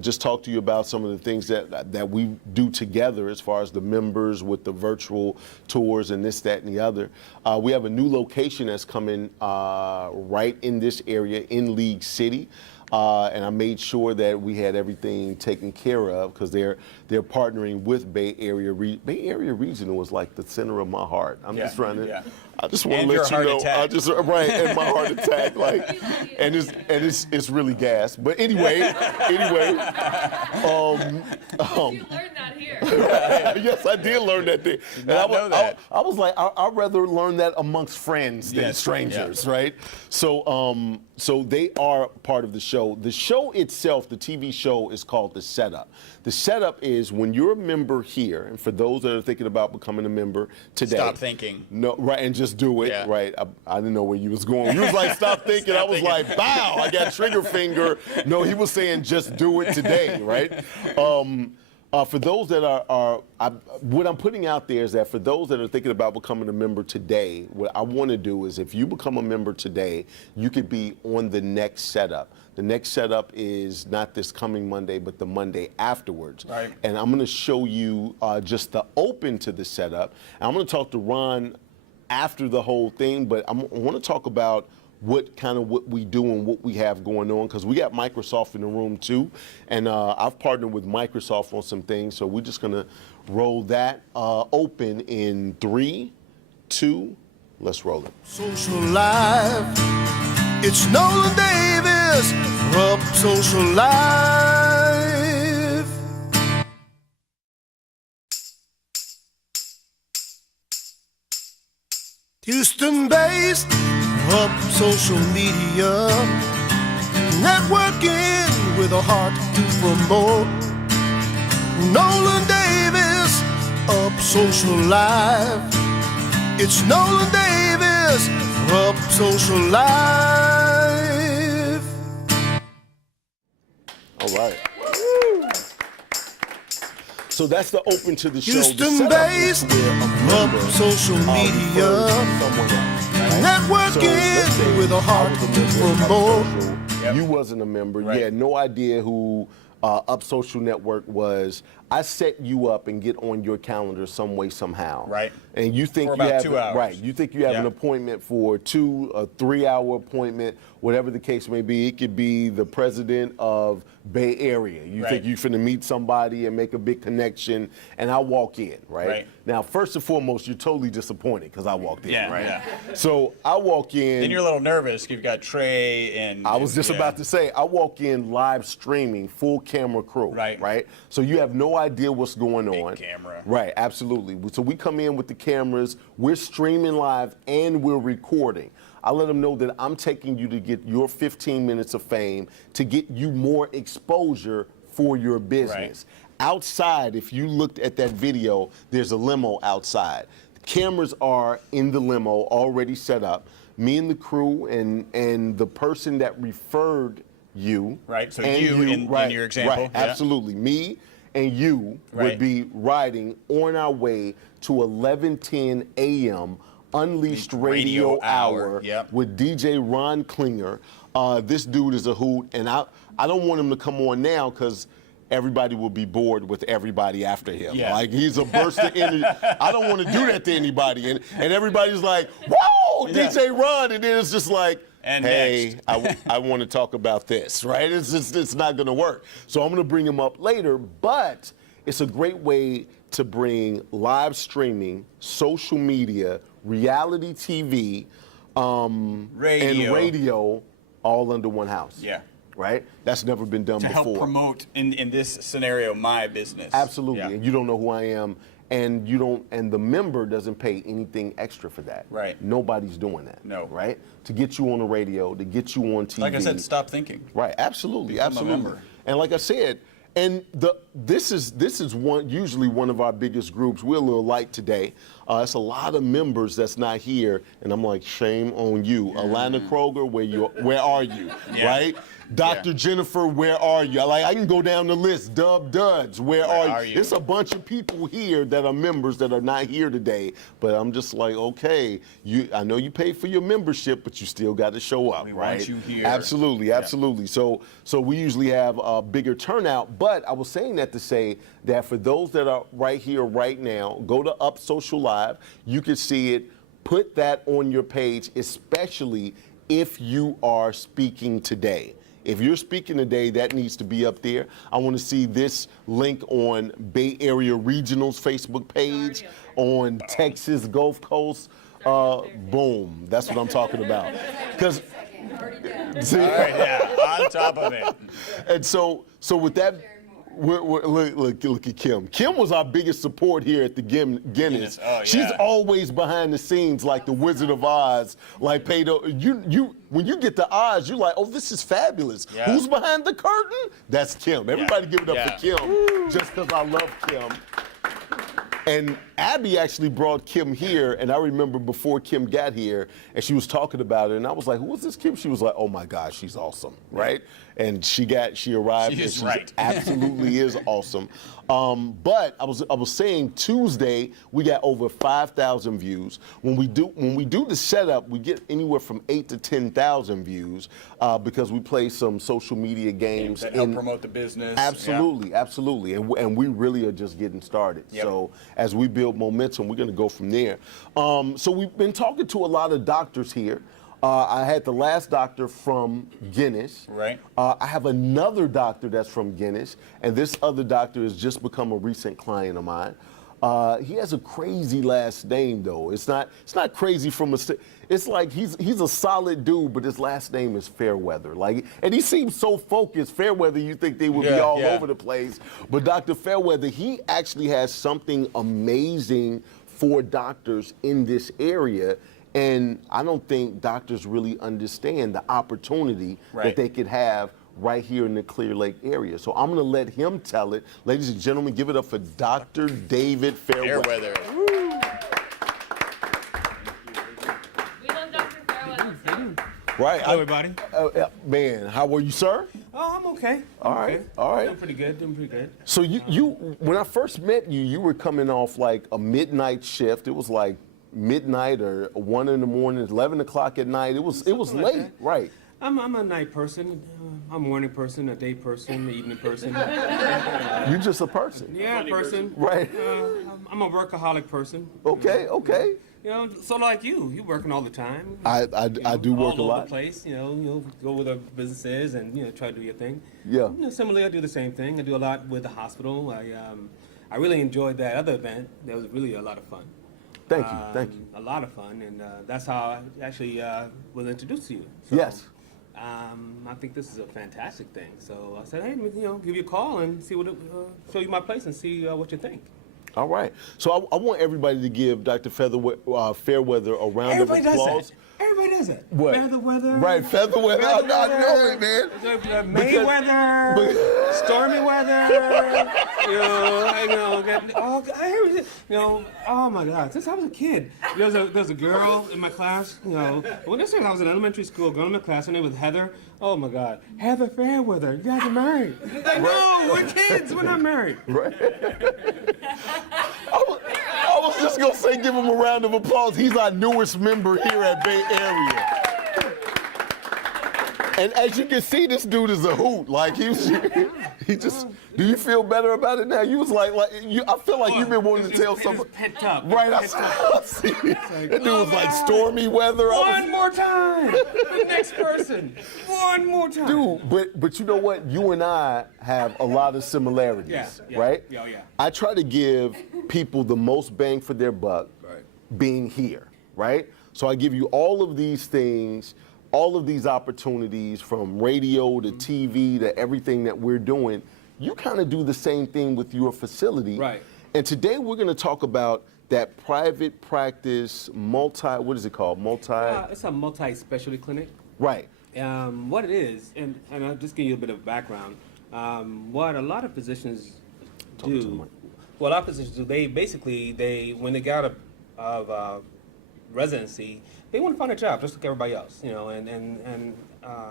Just talk to you about some of the things that we do together as far as the members with the virtual tours and this, that, and the other. We have a new location that's coming right in this area in League City. And I made sure that we had everything taken care of because they're partnering with Bay Area. Bay Area Regional is like the center of my heart. I'm just trying to. Yeah. I just want to And let your you heart know. attack. And my heart attack, and it's really gas. But anyway. You learned that here. Yes, I did learn that thing. And not know that. I was like, I'd rather learn that amongst friends than Yes, strangers, right? So, so they are part of the show. The show itself, the TV show, is called The Setup. The setup is when you're a member here, and for those that are thinking about becoming a member today. Stop thinking. No, right, and just do it, Yeah. right? I didn't know where you was going. You was like, stop thinking. I was like, bow, I got trigger finger. No, he was saying just do it today, right? For those that what I'm putting out there is that for those that are thinking about becoming a member today, what I want to do is if you become a member today, you could be on the next setup. The next setup is not this coming Monday, but the Monday afterwards. Right. And I'm going to show you just the open to the setup. And I'm going to talk to Ron after the whole thing, but I want to talk about what we do and what we have going on, because we got Microsoft in the room too, and I've partnered with Microsoft on some things, so we're just gonna roll that open in 3, 2, let's roll it. Social life, it's Nolan Davis, Up Social Life. Houston-based, Up Social Media, networking with a heart to promote. Nolan Davis, Up Social Life. It's Nolan Davis, Up Social Life. All right. So that's the open to the show. Houston-based, Up Social Media, networking with a heart to promote. You wasn't a member. Right. You had no idea who Up Social Network was I set you up and get on your calendar some way, somehow. Right. And you think For you about have 2 hours. right. You think you have an Yeah. appointment for a 3-hour appointment, whatever the case may be. It could be the president of Bay Area. You Right. think you're finna meet somebody and make a big connection, and I walk in, right? Right. Now, first and foremost, you're totally disappointed because I walked in, Yeah, right? yeah. So I walk in. Then you're a little nervous. You've got Trey and. I was just yeah. about to say, I walk in live streaming, full camera crew. Right. Right. So you have no idea what's going Big on. camera. Right. Absolutely. So we come in with the cameras. We're streaming live and we're recording. I let them know that I'm taking you to get your 15 minutes of fame to get you more exposure for your business. Outside, if you looked at that video, there's a limo outside. The cameras are in the limo already set up. Me and the crew and the person that referred you. Right, so and you in your example, Right, yeah. absolutely. Me and you Right. would be riding on our way to 11:10 a.m. Unleashed Radio Hour yep. with DJ Ron Klinger. This dude is a hoot, and I don't want him to come on now because everybody will be bored with everybody after him. Yeah. Like he's a burst of energy. I don't want to do that to anybody, and everybody's like, "Whoa, Yeah. DJ Ron," and then it's just like, And "Hey, next. I want to talk about this," right? It's not going to work. So I'm going to bring him up later, but it's a great way to bring live streaming, social media, reality TV, and radio all under one house. Yeah. Right? That's never been done To before. help promote in this scenario my business. Absolutely. Yeah. And you don't know who I am, and the member doesn't pay anything extra for that. Right. Nobody's doing that. No. Right? To get you on the radio, to get you on TV. Like I said, stop thinking. Right, absolutely, Become a absolutely. member. And like I said, this is usually one of our biggest groups. We're a little light today. It's a lot of members that's not here, and I'm like, shame on you, Alana Kroger. Where are you? Yeah. Right? Dr. Yeah. Jennifer, where are you? Like I can go down the list. Dub Duds, where are you? you? It's a bunch of people here that are members that are not here today. But I'm just like, okay, I know you pay for your membership, but you still got to show up, We right? want you here. Absolutely, absolutely. So we usually have a bigger turnout. But I was saying that to say that for those that are right here, right now, go to Up Social Live. You can see it. Put that on your page, especially if you are speaking today. If you're speaking today, that needs to be up there. I want to see this link on Bay Area Regional's Facebook page, on Texas Gulf Coast. Boom. That's what I'm talking about. Because All right, yeah, on top of it. and so with that, look at Kim. Kim was our biggest support here at the Guinness. Oh, yeah. She's always behind the scenes, like the Wizard of Oz, like Pedro. You when you get the Oz, you're like, oh, this is fabulous. Yeah. Who's behind the curtain? That's Kim. Everybody give it up for Yeah. Kim, just because I love Kim. And Abby actually brought Kim here, and I remember before Kim got here, and she was talking about it, and I was like, who is this Kim? She was like, oh my gosh, she's awesome, right? And she arrived, She and is she's right. absolutely is awesome. But I was saying Tuesday we got over 5,000 views. When we do the setup, we get anywhere from 8,000 to 10,000 views because we play some social media games That help promote the business. Absolutely, absolutely, and we really are just getting started. Yep. So as we build momentum, we're going to go from there. So we've been talking to a lot of doctors here. I had the last doctor from Guinness. Right. I have another doctor that's from Guinness, and this other doctor has just become a recent client of mine. He has a crazy last name though. It's not crazy from a. It's like he's a solid dude, but his last name is Fairweather. Like, and he seems so focused. Fairweather, you think they would be all over the place, but Dr. Fairweather, he actually has something amazing for doctors in this area. And I don't think doctors really understand the opportunity that they could have right here in the Clear Lake area. So I'm going to let him tell it. Ladies and gentlemen, give it up for Dr. David Fairweather. We love Dr. Fairweather too. Right. Hello, everybody. Man, how are you, sir? Oh, I'm okay. All right, all right. Doing pretty good. Doing pretty good. So you when I first met you, you were coming off like a midnight shift. It was like midnight or 1 in the morning, 11 o'clock at night. It was Something like late, that. right? I'm a night person. I'm a morning person, a day person, an evening person. You just a person. Yeah, person. Right. I'm a workaholic person. Okay, okay. You know, so like you working all the time. I do work all a over lot. the place. You go where the business is and try to do your thing. Yeah. Similarly, I do the same thing. I do a lot with the hospital. I really enjoyed that other event. That was really a lot of fun. Thank you. A lot of fun, and that's how I actually was introduced to you. Yes. I think this is a fantastic thing. So I said, hey, give you a call and see show you my place and see what you think. All right. So I want everybody to give Dr. Fairweather a round Everybody of does applause. that. Everybody does it. What? Featherweather. Right, Featherweather. I know it, man. Mayweather, stormy weather, oh my God! Since I was a kid, there's a girl in my class. When I was in elementary school, a girl in my class, her name was Heather. Oh my God, Heather Fairweather, you guys are married. No, we're kids. We're not married. Right. I was just gonna say, give him a round of applause. He's our newest member here at Bay Area. And as you can see, this dude is a hoot. Like he just. Do you feel better about it now? You was I feel like you've been wanting to tell something. Pent up. Right, I see. That dude was like stormy weather. One more time. The next person. One more time. Dude, but you know what? You and I have a lot of similarities, Yeah. right? Yeah. I try to give people the most bang for their buck being here, right? So I give you all of these things, all of these opportunities from radio to TV to everything that we're doing. You kind of do the same thing with your facility. Right. And today we're going to talk about that private practice what is it called? It's a multi-specialty clinic. Right. What it is, and I'll just give you a bit of background. What a lot of physicians do, when they get out of residency, they want to find a job just like everybody else, and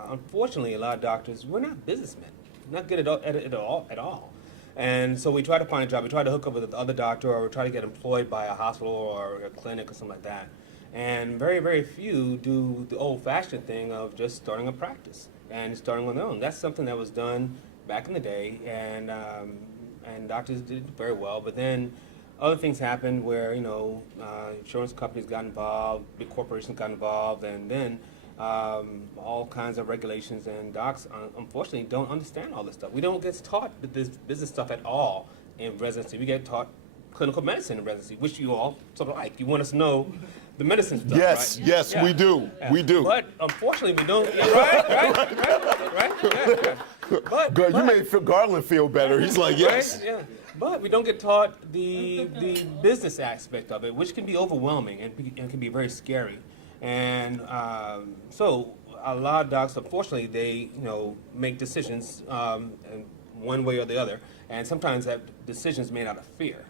unfortunately, a lot of doctors, we're not businessmen, not good at it all. And so we try to find a job. We try to hook up with the other doctor, or we try to get employed by a hospital or a clinic or something like that. And very, very few do the old-fashioned thing of just starting a practice and starting on their own. That's something that was done back in the day, and doctors did very well. But then other things happened where insurance companies got involved, big corporations got involved, and then all kinds of regulations, and docs unfortunately don't understand all this stuff. We don't get taught this business stuff at all in residency. We get taught clinical medicine in residency, which you all sort of like. You want us to know the medicine stuff, Yes, right? yes, Yeah. we do. Yeah. We do. But unfortunately, we don't. Yeah, right. Yeah. But You made Phil Garland feel better. He's like, yes. Right? Yeah. But we don't get taught the business aspect of it, which can be overwhelming and can be very scary. And so a lot of docs, unfortunately, they make decisions in one way or the other, and sometimes that decisions made out of fear.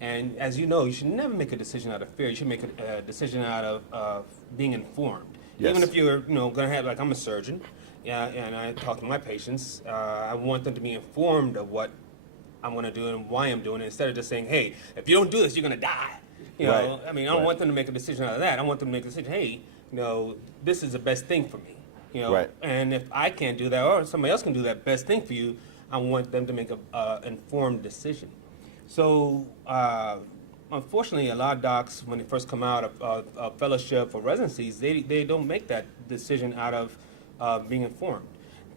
And as you know, you should never make a decision out of fear. You should make a decision out of being informed. Yes. Even if you're going to have, like, I'm a surgeon, and I talk to my patients, I want them to be informed of what I'm going to do and why I'm doing it, instead of just saying, hey, if you don't do this, you're going to die. Right. I mean, I don't want them to make a decision out of that. I want them to make a decision, hey, this is the best thing for me. Right. And if I can't do that, or somebody else can do that best thing for you, I want them to make an informed decision. So, unfortunately, a lot of docs, when they first come out of fellowship or residencies, they don't make that decision out of being informed.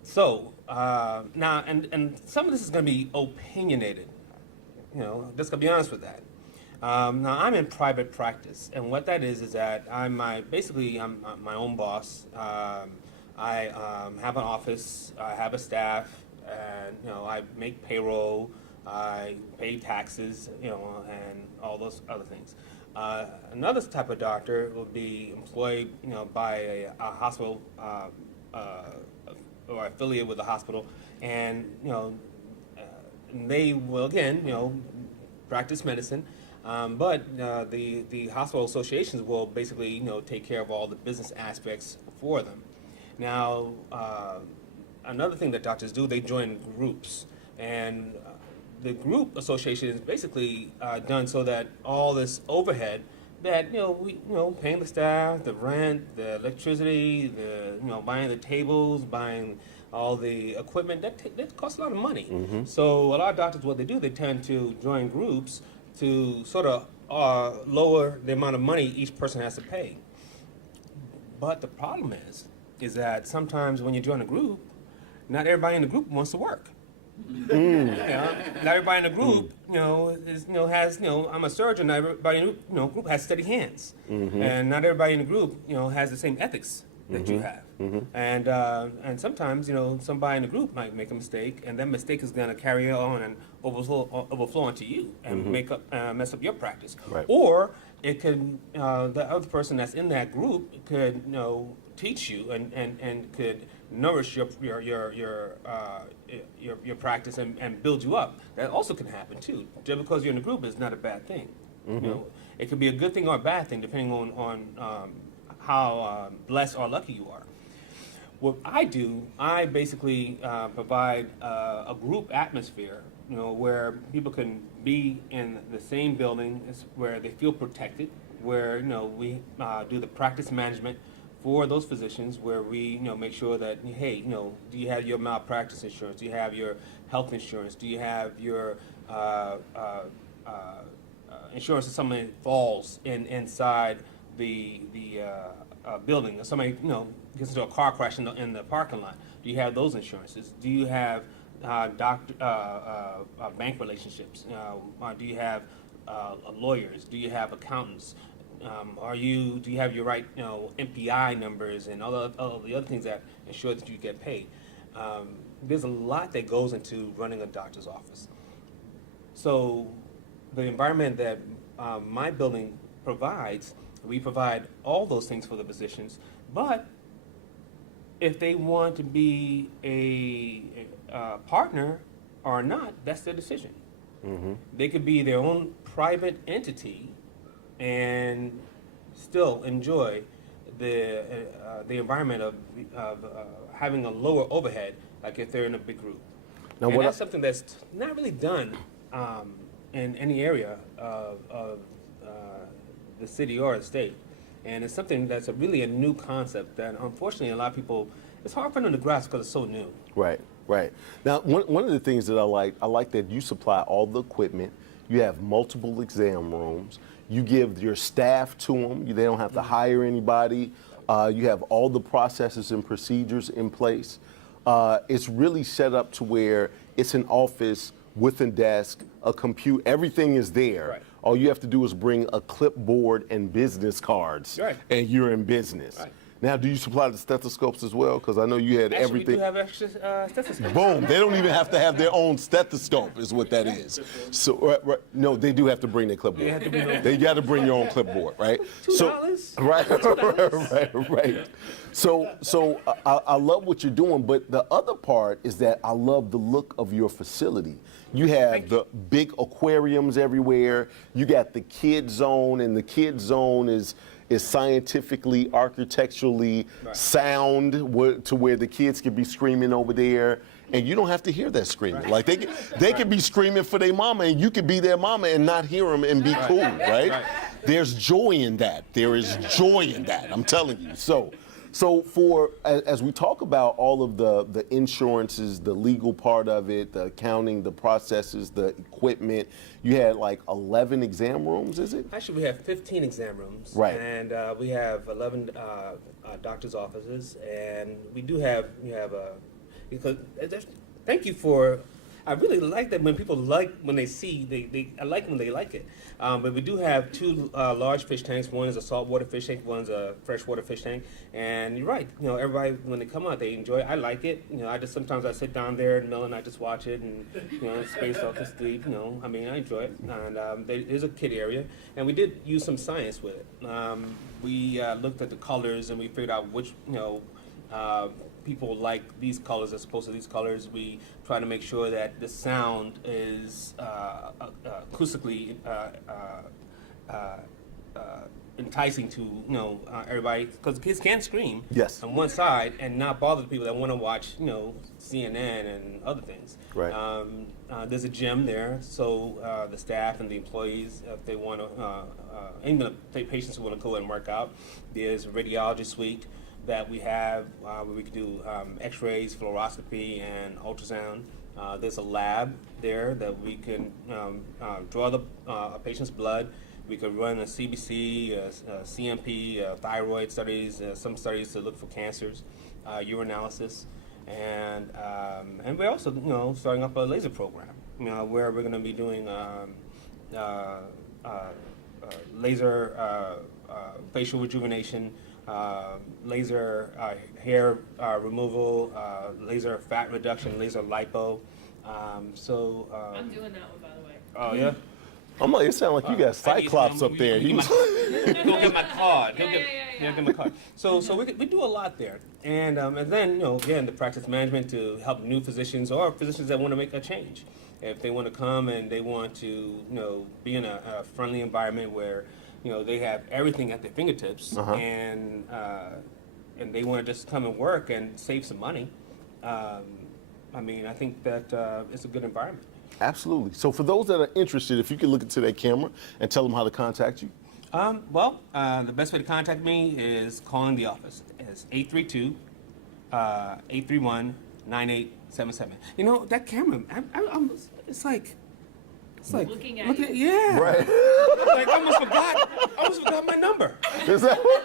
So, now, and some of this is going to be opinionated. Just going to be honest with that. Now, I'm in private practice, and what that is that I'm my own boss. I have an office, I have a staff, and I make payroll, I pay taxes, and all those other things. Another type of doctor will be employed, by a hospital or affiliate with a hospital, and they will again, practice medicine. But the hospital associations will basically, take care of all the business aspects for them. Now, another thing that doctors do, they join groups, and the group association is basically done so that all this overhead that paying the staff, the rent, the electricity, buying the tables, buying all the equipment, that costs a lot of money. So a lot of doctors, what they do, they tend to join groups to sort of lower the amount of money each person has to pay. But the problem is that sometimes when you join a group, not everybody in the group wants to work. Not everybody in the group, has, I'm a surgeon. Not everybody in the group has steady hands, and not everybody in the group, has the same ethics that you have. And sometimes, somebody in the group might make a mistake, and that mistake is going to carry on and overflow onto you and mess up your practice. Right. Or it could, the other person that's in that group could, teach you and could nourish your practice and build you up. That also can happen too. Just because you're in a group is not a bad thing. It could be a good thing or a bad thing depending on how blessed or lucky you are. What I do, I basically provide a group atmosphere, where people can be in the same building, where they feel protected, where we do the practice management for those physicians, where we make sure that, hey, do you have your malpractice insurance? Do you have your health insurance? Do you have your insurance if somebody falls inside the building, or somebody gets into a car crash in the parking lot? Do you have those insurances? Do you have bank relationships? Do you have lawyers? Do you have accountants? Do you have your right MPI numbers and all the other things that ensure that you get paid? There's a lot that goes into running a doctor's office. So the environment that my building provides, we provide all those things for the physicians, but if they want to be a partner or not, that's their decision. They could be their own private entity and still enjoy the environment of having a lower overhead, like if they're in a big group. Now, and that's something that's not really done in any area of the city or the state. And it's something that's really a new concept that, unfortunately, a lot of people, it's hard for them to grasp because it's so new. Right, right. Now, one of the things that I like that you supply all the equipment. You have multiple exam rooms. You give your staff to them. They don't have to hire anybody. You have all the processes and procedures in place. It's really set up to where it's an office with a desk, a computer, everything is there. Right. All you have to do is bring a clipboard and business cards, Right. and you're in business. Right. Now, do you supply the stethoscopes as well? Because I know you had Actually, everything. we do have extra stethoscopes. Boom! They don't even have to have their own stethoscope, is what that is. So, no, they do have to bring their clipboard. They have to bring their own. They got to bring your own clipboard, right? $2. Right. So I love what you're doing, but the other part is that I love the look of your facility. You have the big aquariums everywhere. You got the kid zone, and the kid zone is scientifically, architecturally sound to where the kids can be screaming over there, and you don't have to hear that screaming. Like they can be screaming for their mama, and you could be their mama and not hear them and be cool, right? There's joy in that. There is joy in that. I'm telling you. So for as we talk about all of the insurances, the legal part of it, the accounting, the processes, the equipment, you had like 11 exam rooms, is it? Actually, we have 15 exam rooms. Right. And we have 11 doctor's offices, and we do have because thank you for. I really like that when people like when they see I like when they like it. But we do have two large fish tanks. One is a saltwater fish tank. One's a freshwater fish tank. And you're right. Everybody when they come out, they enjoy it. I like it. Sometimes I sit down there in the middle and I just watch it and space off to sleep. I enjoy it. And there's a kid area, and we did use some science with it. We looked at the colors and we figured out which people like these colors as opposed to these colors. We try to make sure that the sound is acoustically enticing to everybody, because the kids can scream Yes. on one side and not bother the people that want to watch CNN and other things. Right. There's a gym there, so the staff and the employees, if they want to, even the patients who want to go and work out, there's a radiology suite that we have where we can do X-rays, fluoroscopy, and ultrasound. There's a lab there that we can draw a patient's blood. We could run a CBC, CMP, thyroid studies, some studies to look for cancers, urinalysis, and we're also starting up a laser program, where we're going to be doing laser facial rejuvenation, laser hair removal, laser fat reduction, laser lipo. I'm doing that one, by the way. Oh yeah. I'm like, it sounds like you got Cyclops up there. He was, Go get my card. Yeah. Get my card. So we do a lot there, and then again the practice management to help new physicians or physicians that want to make a change. If they want to come and they want to be in a friendly environment where they have everything at their fingertips, and they want to just come and work and save some money. I think that it's a good environment. absolutely. So for those that are interested, if you could look into that camera and tell them how to contact you. The best way to contact me is calling the office. It's 832-831-9877. That camera, it's like Looking at you. yeah. Right. Like I almost forgot my number. Is that what?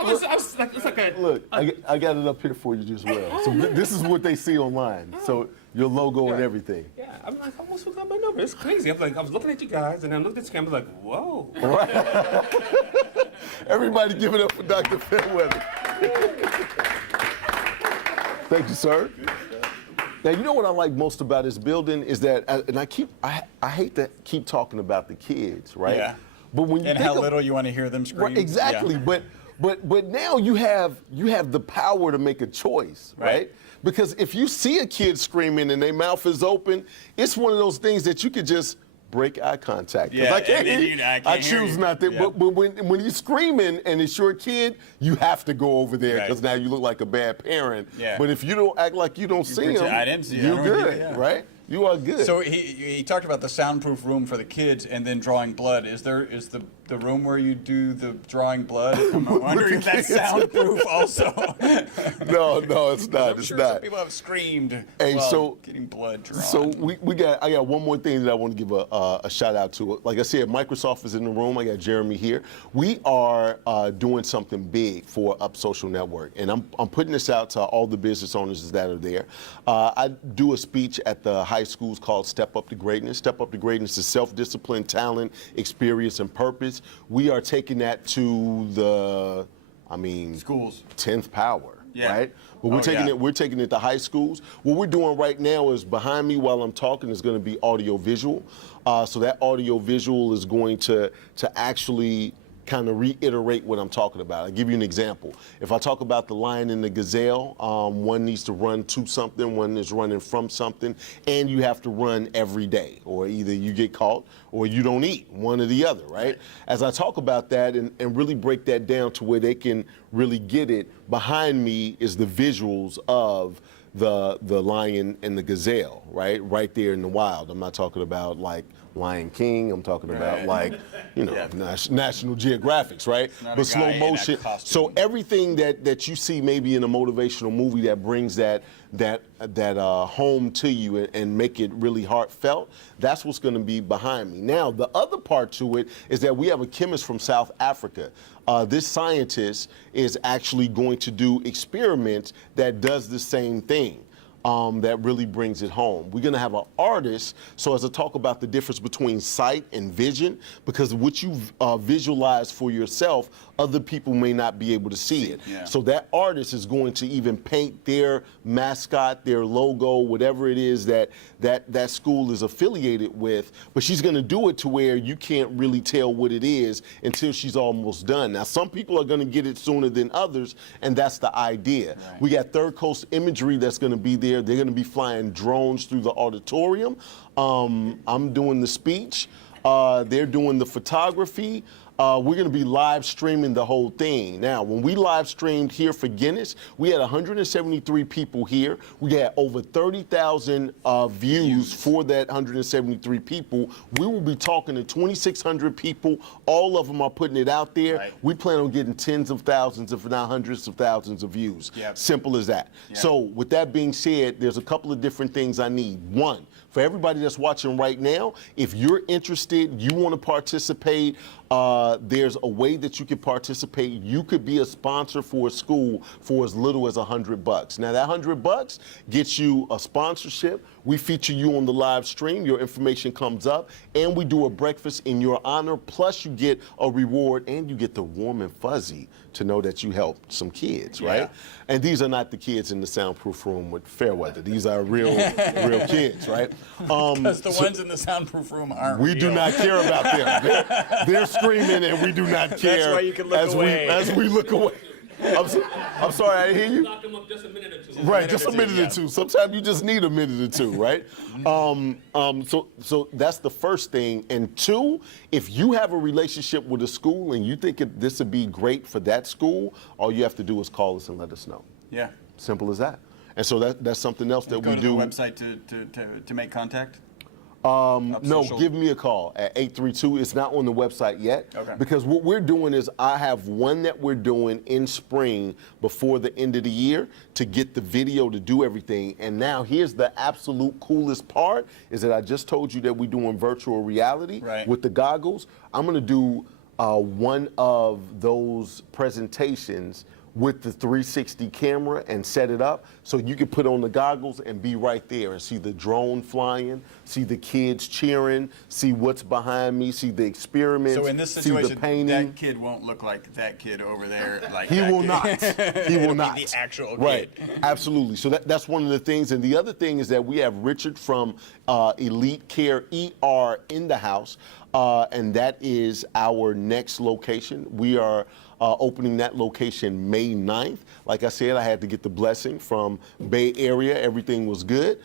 It's like a Look, I got it up here for you as well. So this is what they see online. So your logo and Yeah. everything. Yeah, I'm like, I almost forgot my number. It's crazy. I was looking at you guys, and I looked at this camera, like, whoa. Everybody give it up for Dr. Fairweather. Thank you, sir. Now, you know what I like most about this building is that, and I hate to keep talking about the kids, right? Yeah. But when you And think how of- little you want to hear them scream. Right, exactly. Yeah. But now you have the power to make a choice, right? Right. Because if you see a kid screaming and their mouth is open, it's one of those things that you could just break eye contact. 'Cause Yeah, I can't, and then I I can't hear choose you. not to. Yeah. But when you're screaming and it's your kid, you have to go over there Right. because now you look like a bad parent. Yeah. But if you don't act like you don't see pretend him, I didn't see it. you're I don't good, yeah. right? You are good. So he talked about the soundproof room for the kids and then drawing blood. Is the room where you do the drawing blood? I'm wondering if that's soundproof also. no, it's not. I'm It's sure not. some people have screamed Hey, while so- getting blood drawn. So I got one more thing that I want to give a shout out to. Like I said, Microsoft is in the room. I got Jeremy here. We are doing something big for Up Social Network, and I'm putting this out to all the business owners that are there. I do a speech at the high schools called Step Up to Greatness. Step Up to Greatness is self-discipline, talent, experience, and purpose. We are taking that to the, schools. 10th power, Yeah. right? But we're taking yeah. it. We're taking it to high schools. What we're doing right now is behind me while I'm talking is going to be audio visual. So that audio visual is going to actually kind of reiterate what I'm talking about. I'll give you an example. If I talk about the lion and the gazelle, one needs to run to something, one is running from something, and you have to run every day, or either you get caught or you don't eat, one or the other, right? As I talk about that and really break that down to where they can really get it, behind me is the visuals of the lion and the gazelle, right? Right there in the wild. I'm not talking about like Lion King. I'm talking about like, National Geographics, right? not a But slow guy in a motion. costume. So everything that you see maybe in a motivational movie that brings that home to you and make it really heartfelt, that's what's going to be behind me. Now, the other part to it is that we have a chemist from South Africa. This scientist is actually going to do experiments that does the same thing. That really brings it home. We're gonna have an artist, so as I talk about the difference between sight and vision, because what you visualize for yourself, other people may not be able to see it. Yeah. So that artist is going to even paint their mascot, their logo, whatever it is that school is affiliated with, but she's gonna do it to where you can't really tell what it is until she's almost done. Now, some people are gonna get it sooner than others, and that's the idea. Right. We got Third Coast Imagery that's gonna be there. They're gonna be flying drones through the auditorium. I'm doing the speech. They're doing the photography. we're going to be live streaming the whole thing. Now, when we live streamed here for Guinness, we had 173 people here. We had over 30,000 views for that 173 people. We will be talking to 2,600 people. All of them are putting it out there. Right. We plan on getting tens of thousands, if not hundreds of thousands of views. Yep. Simple as that. Yep. So with that being said, there's a couple of different things I need. One, for everybody that's watching right now, if you're interested, you want to participate, there's a way that you can participate. You could be a sponsor for a school for as little as $100. Now that $100 gets you a sponsorship. We feature you on the live stream. Your information comes up, and we do a breakfast in your honor. Plus, you get a reward, and you get the warm and fuzzy to know that you helped some kids, right? Yeah. And these are not the kids in the soundproof room with Fairweather. These are real kids, right? Because the ones in the soundproof room aren't We do real. not care about them. They're screaming, and we do not care. That's why you can look away. As we look away. I'm sorry, I didn't hear you. Lock them up just a minute or two. Right, just a minute yeah. or two. Sometimes you just need a minute or two, right? So that's the first thing. And two, if you have a relationship with a school and you think this would be great for that school, all you have to do is call us and let us know. Yeah. Simple as that. And so that's something else that Go we to do. the website to make contact. No, social. give me a call at 832. It's not on the website yet. Okay. Because what we're doing is I have one that we're doing in spring before the end of the year to get the video to do everything. And now here's the absolute coolest part is that I just told you that we're doing virtual reality Right. with the goggles. I'm going to do one of those presentations with the 360 camera and set it up so you can put on the goggles and be right there and see the drone flying, see the kids cheering, see what's behind me, see the experiments, So in this see situation, the painting. that kid won't look like that kid over there. Like He that will kid. not. He will It'll be not. the actual kid. Right. Absolutely. So that's one of the things. And the other thing is that we have Richard from Elite Care ER in the house, and that is our next location. We are opening that location May 9th. Like I said, I had to get the blessing from Bay Area. Everything was good.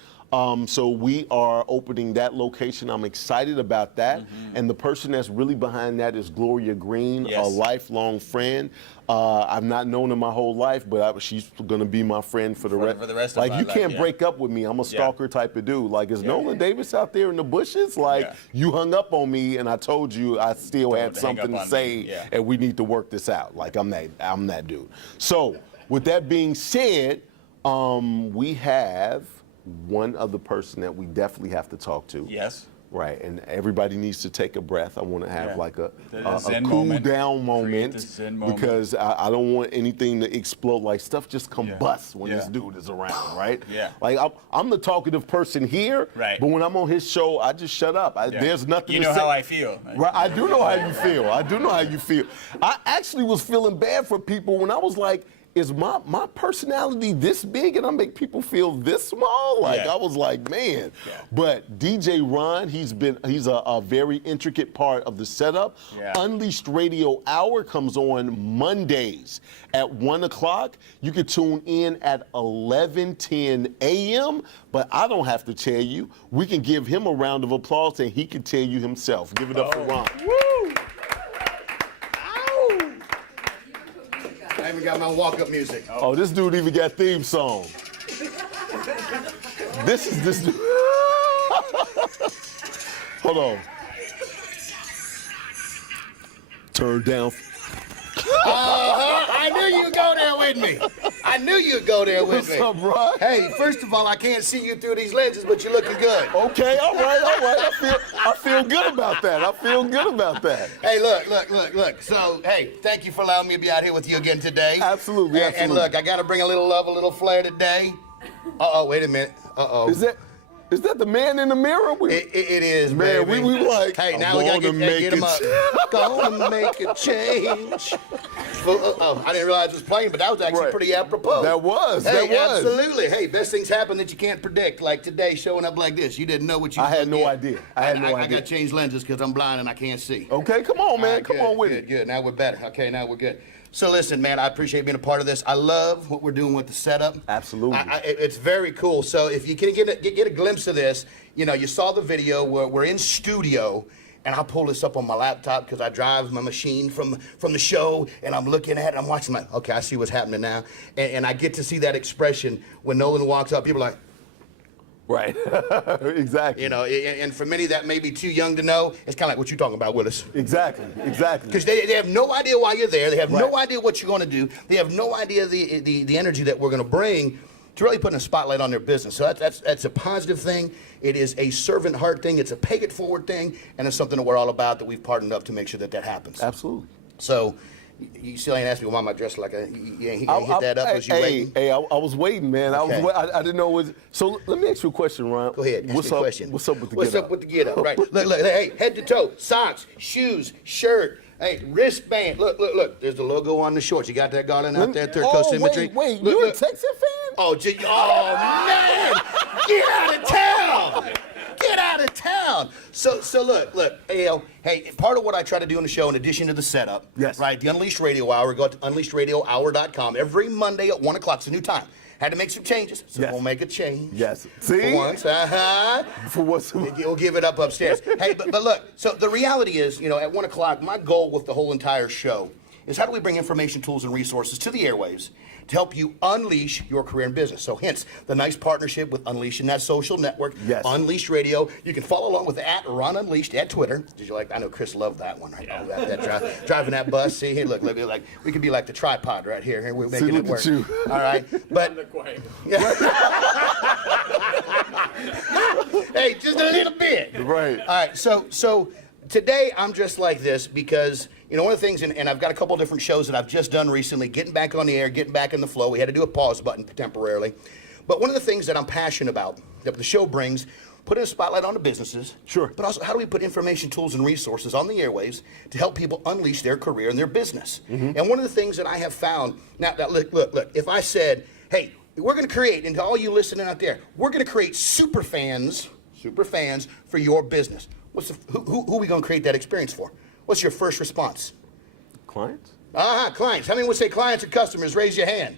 So we are opening that location. I'm excited about that. And the person that's really behind that is Gloria Green, Yes. a lifelong friend. I've not known her my whole life, but she's going to be my friend for the rest. For the rest of like my you life, can't yeah. break up with me. I'm a stalker type of dude. Like, is Nolan Davis out there in the bushes? Like, Yeah. you hung up on me, and I told you I still had Don't hang something up to on say, me. Yeah. and we need to work this out. Like, I'm that dude. So, with that being said, we have one other person that we definitely have to talk to. Yes. Right, and everybody needs to take a breath. I want to have Yeah. like a Zen cool moment. down Create moment the Zen moment. because I don't want anything to explode. Like stuff just combusts when Yeah. this dude is around, right? Yeah. Like I'm the talkative person here, Right. but when I'm on his show, I just shut up. Yeah. There's nothing You to know say. how I feel. Right, I do know how you feel. I do know how you feel. I actually was feeling bad for people when I was like, is my personality this big and I make people feel this small? Like, Yeah. I was like, man. Yeah. But DJ Ron, he's a very intricate part of the setup. Yeah. Unleashed Radio Hour comes on Mondays at 1 o'clock. You can tune in at 11:10 a.m., but I don't have to tell you. We can give him a round of applause and he can tell you himself. Give it up for Ron. Woo! I even got my walk-up music. Oh, this dude even got theme song. This dude. Hold on. Turn down. I knew you'd go there with me. I knew you'd go there with What's me. up, Ron? Hey, first of all, I can't see you through these lenses, but you're looking good. Okay, all right. I feel good about that. Hey, look. So, hey, thank you for allowing me to be out here with you again today. Absolutely. And look, I got to bring a little love, a little flair today. Uh-oh, wait a minute. Uh-oh. Is that the man in the mirror? It is, Man, baby. we like, Hey, I now we gotta wanna get him make up. it. Gonna make a change. I didn't realize it was playing, but that was actually Right. pretty apropos. That was. Hey, absolutely. Hey, best things happen that you can't predict. Like today, showing up like this. You didn't know what you. I had no get. idea. I had no I idea. got to change lenses because I'm blind and I can't see. Okay, come on, man. All right, Come good, on with good, it. Good. Now we're better. Okay, now we're good. So listen, man, I appreciate being a part of this. I love what we're doing with the setup. Absolutely. It's very cool. So if you can get a glimpse of this, you know, you saw the video where we're in studio, and I'll pull this up on my laptop because I drive my machine from the show, and I'm looking at it, I'm watching, like, okay, I see what's happening now. And I get to see that expression when Nolan walks up, people are like, Right. Exactly. you know, and for many that may be too young to know, it's kind of like what you're talking about, Willis. Exactly. Exactly. Because they have no idea why you're there. They have no Right. idea what you're going to do. They have no idea the energy that we're going to bring to really put a spotlight on their business. So that's a positive thing. It is a servant heart thing. It's a pay it forward thing. And it's something that we're all about, that we've partnered up to make sure that that happens. Absolutely. So you still ain't asked me why am I dressed like a, you ain't hit that up as you waiting? Hey, I was waiting, man. Okay. I didn't know it was. So let me ask you a question, Ron. Go ahead. Ask What's me a up? question. What's up with the What's get up with the get up? Right. Look. Hey, head to toe, socks, shoes, shirt. Hey, wristband. Look. There's the logo on the shorts. You got that garland out there, Third Coast Imagery. Wait. Look, You a look. Texas fan? Oh, man! Get out of town! Get out of town! So look, AL. Hey, part of what I try to do in the show, in addition to the setup, Yes. right? The Unleashed Radio Hour. Go to unleashedradiohour.com every Monday at 1 o'clock. It's a new time. Had to make some changes, so Yes. we'll make a change. Yes. For See? once, For what's We'll give it up upstairs. Hey, but look, so the reality is, you know, at 1 o'clock, my goal with the whole entire show is how do we bring information, tools, and resources to the airwaves to help you unleash your career and business. So hence, the nice partnership with Unleashing That Social Network, Yes. Unleashed Radio. You can follow along with @RonUnleashed at Twitter. Did you like, I know Chris loved that one, right? Oh, that driving that bus. See, here, look, like, we could be like the tripod right here. Here, we're making it look work. at you. All right, but... Hey, just a little bit. Right. All right, so today I'm just like this because, you know, one of the things, and I've got a couple of different shows that I've just done recently, getting back on the air, getting back in the flow. We had to do a pause button temporarily. But one of the things that I'm passionate about, that the show brings, putting a spotlight on the businesses. Sure. But also, how do we put information, tools, and resources on the airwaves to help people unleash their career and their business? Mm-hmm. And one of the things that I have found, now look, if I said, hey, we're going to create, and to all you listening out there, we're going to create super fans for your business. Who are we going to create that experience for? What's your first response? Clients? Clients. How many would say clients or customers? Raise your hand.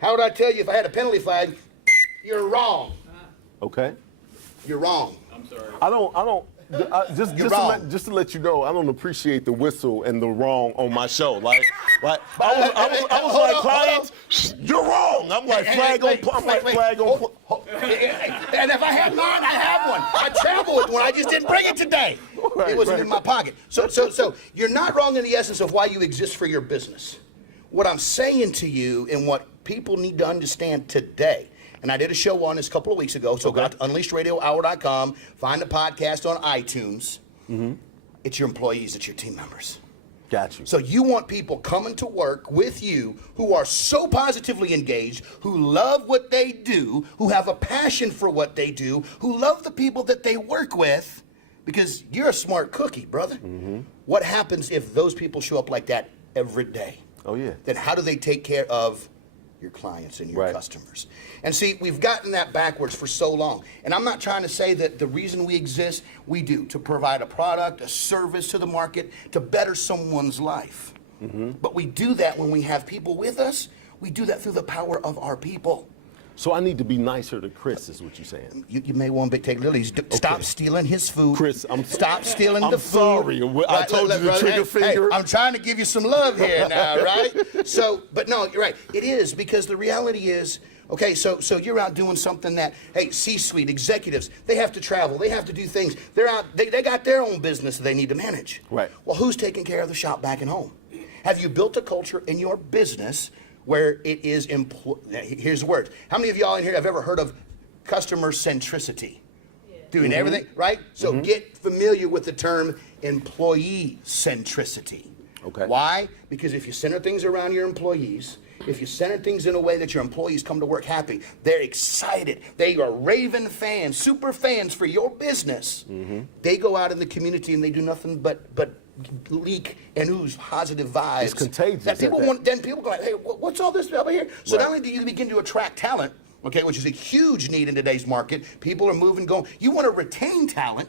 How would I tell you if I had a penalty flag? You're wrong. Okay. You're wrong. I don't. You're wrong. Just to let you know, I don't appreciate the whistle and the wrong on my show. Like I was like, clients, you're wrong. I'm like, flag on. I'm like, flag on. And if I had mine, I have one. I travel with one. I just didn't bring it today. Right, It wasn't right. in my pocket. So you're not wrong in the essence of why you exist for your business. What I'm saying to you and what people need to understand today, and I did a show on this a couple of weeks ago, so go out to unleashedradiohour.com, find the podcast on iTunes. Mm-hmm. It's your employees, it's your team members. Got you. So you want people coming to work with you who are so positively engaged, who love what they do, who have a passion for what they do, who love the people that they work with, because you're a smart cookie, brother. Mm-hmm. What happens if those people show up like that every day? Oh yeah. Then how do they take care of your clients and your Right. customers? And see, we've gotten that backwards for so long. And I'm not trying to say that the reason we exist, we do to provide a product, a service to the market, to better someone's life. Mm-hmm. But we do that when we have people with us. We do that through the power of our people. So I need to be nicer to Chris, is what you're saying. You may want to take Lily's. Stop stealing his food. Chris, stop stealing I'm the food. sorry. I told you the brother, trigger finger. I'm trying to give you some love here now, right? So, but no, you're right. It is, because the reality is, okay, so you're out doing something that, hey, C-suite executives, they have to travel, they have to do things. They're out, they got their own business they need to manage. Right. Well, who's taking care of the shop back at home? Have you built a culture in your business where it is, here's the words. How many of y'all in here have ever heard of customer centricity? Doing everything, right? So get familiar with the term employee centricity. Okay. Why? Because if you center things around your employees, if you center things in a way that your employees come to work happy, they're excited, they are raving fans, super fans for your business, they go out in the community and they do nothing but leak and ooze positive vibes. It's contagious That people at that. want. Then people go like, hey, what's all this over here? So Right. not only do you begin to attract talent, okay, which is a huge need in today's market, people are moving, going. You want to retain talent.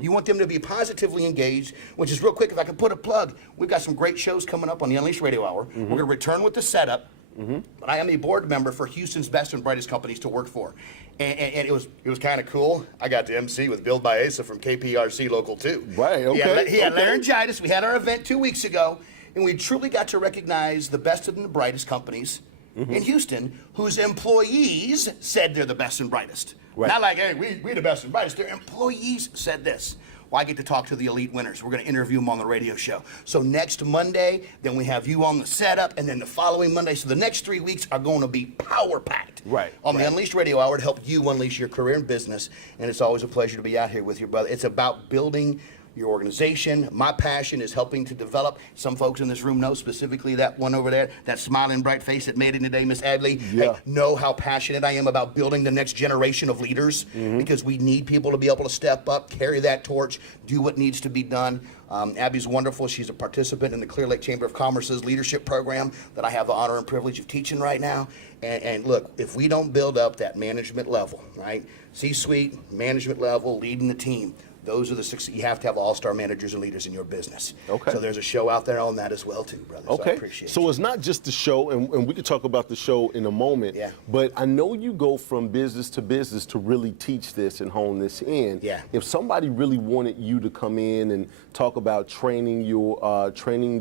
You want them to be positively engaged, which is real quick. If I could put a plug, we've got some great shows coming up on the Unleashed Radio Hour. We're going to return with the setup. but I am a board member for Houston's best and brightest companies to work for. And it was kind of cool. I got to MC with Bill Baeza from KPRC Local 2. Right, okay, He had okay. laryngitis. We had our event 2 weeks ago, and we truly got to recognize the best and the brightest companies in Houston whose employees said they're the best and brightest. Right. Not like, hey, we the best and brightest. Their employees said this. Well, I get to talk to the elite winners. We're going to interview them on the radio show. So next Monday, then we have you on the setup, and then the following Monday. So the next 3 weeks are going to be power-packed. Right, On the right. Unleashed Radio Hour to help you unleash your career and business. And it's always a pleasure to be out here with you, brother. It's about building your organization. My passion is helping to develop. Some folks in this room know, specifically that one over there, that smiling bright face that made it today, Miss Adley. Yeah. Hey, know how passionate I am about building the next generation of leaders, because we need people to be able to step up, carry that torch, do what needs to be done. Abby's wonderful. She's a participant in the Clear Lake Chamber of Commerce's leadership program that I have the honor and privilege of teaching right now. And look, if we don't build up that management level, right? C-suite, management level, leading the team, those are the six. You have to have all-star managers and leaders in your business. Okay. So there's a show out there on that as well, too, brother. So I Okay, appreciate so you. it's not just the show, and we could talk about the show in a moment. Yeah. But I know you go from business to really teach this and hone this in. Yeah. If somebody really wanted you to come in and talk about training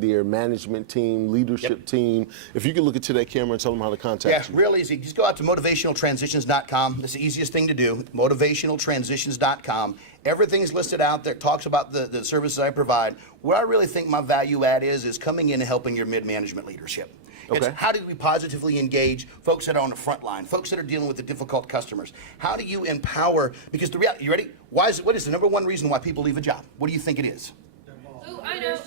their management team, leadership team, if you could look into that camera and tell them how to contact you. Real easy. Just go out to motivationaltransitions.com. That's the easiest thing to do. Motivationaltransitions.com. Everything's listed out there. Talks about the services I provide. Where I really think my value add is coming in and helping your mid-management leadership. It's Okay. how do we positively engage folks that are on the front line, folks that are dealing with the difficult customers? How do you empower? Because the reality, you ready? What is the number one reason why people leave a job? What do you think it is? Ooh, I know.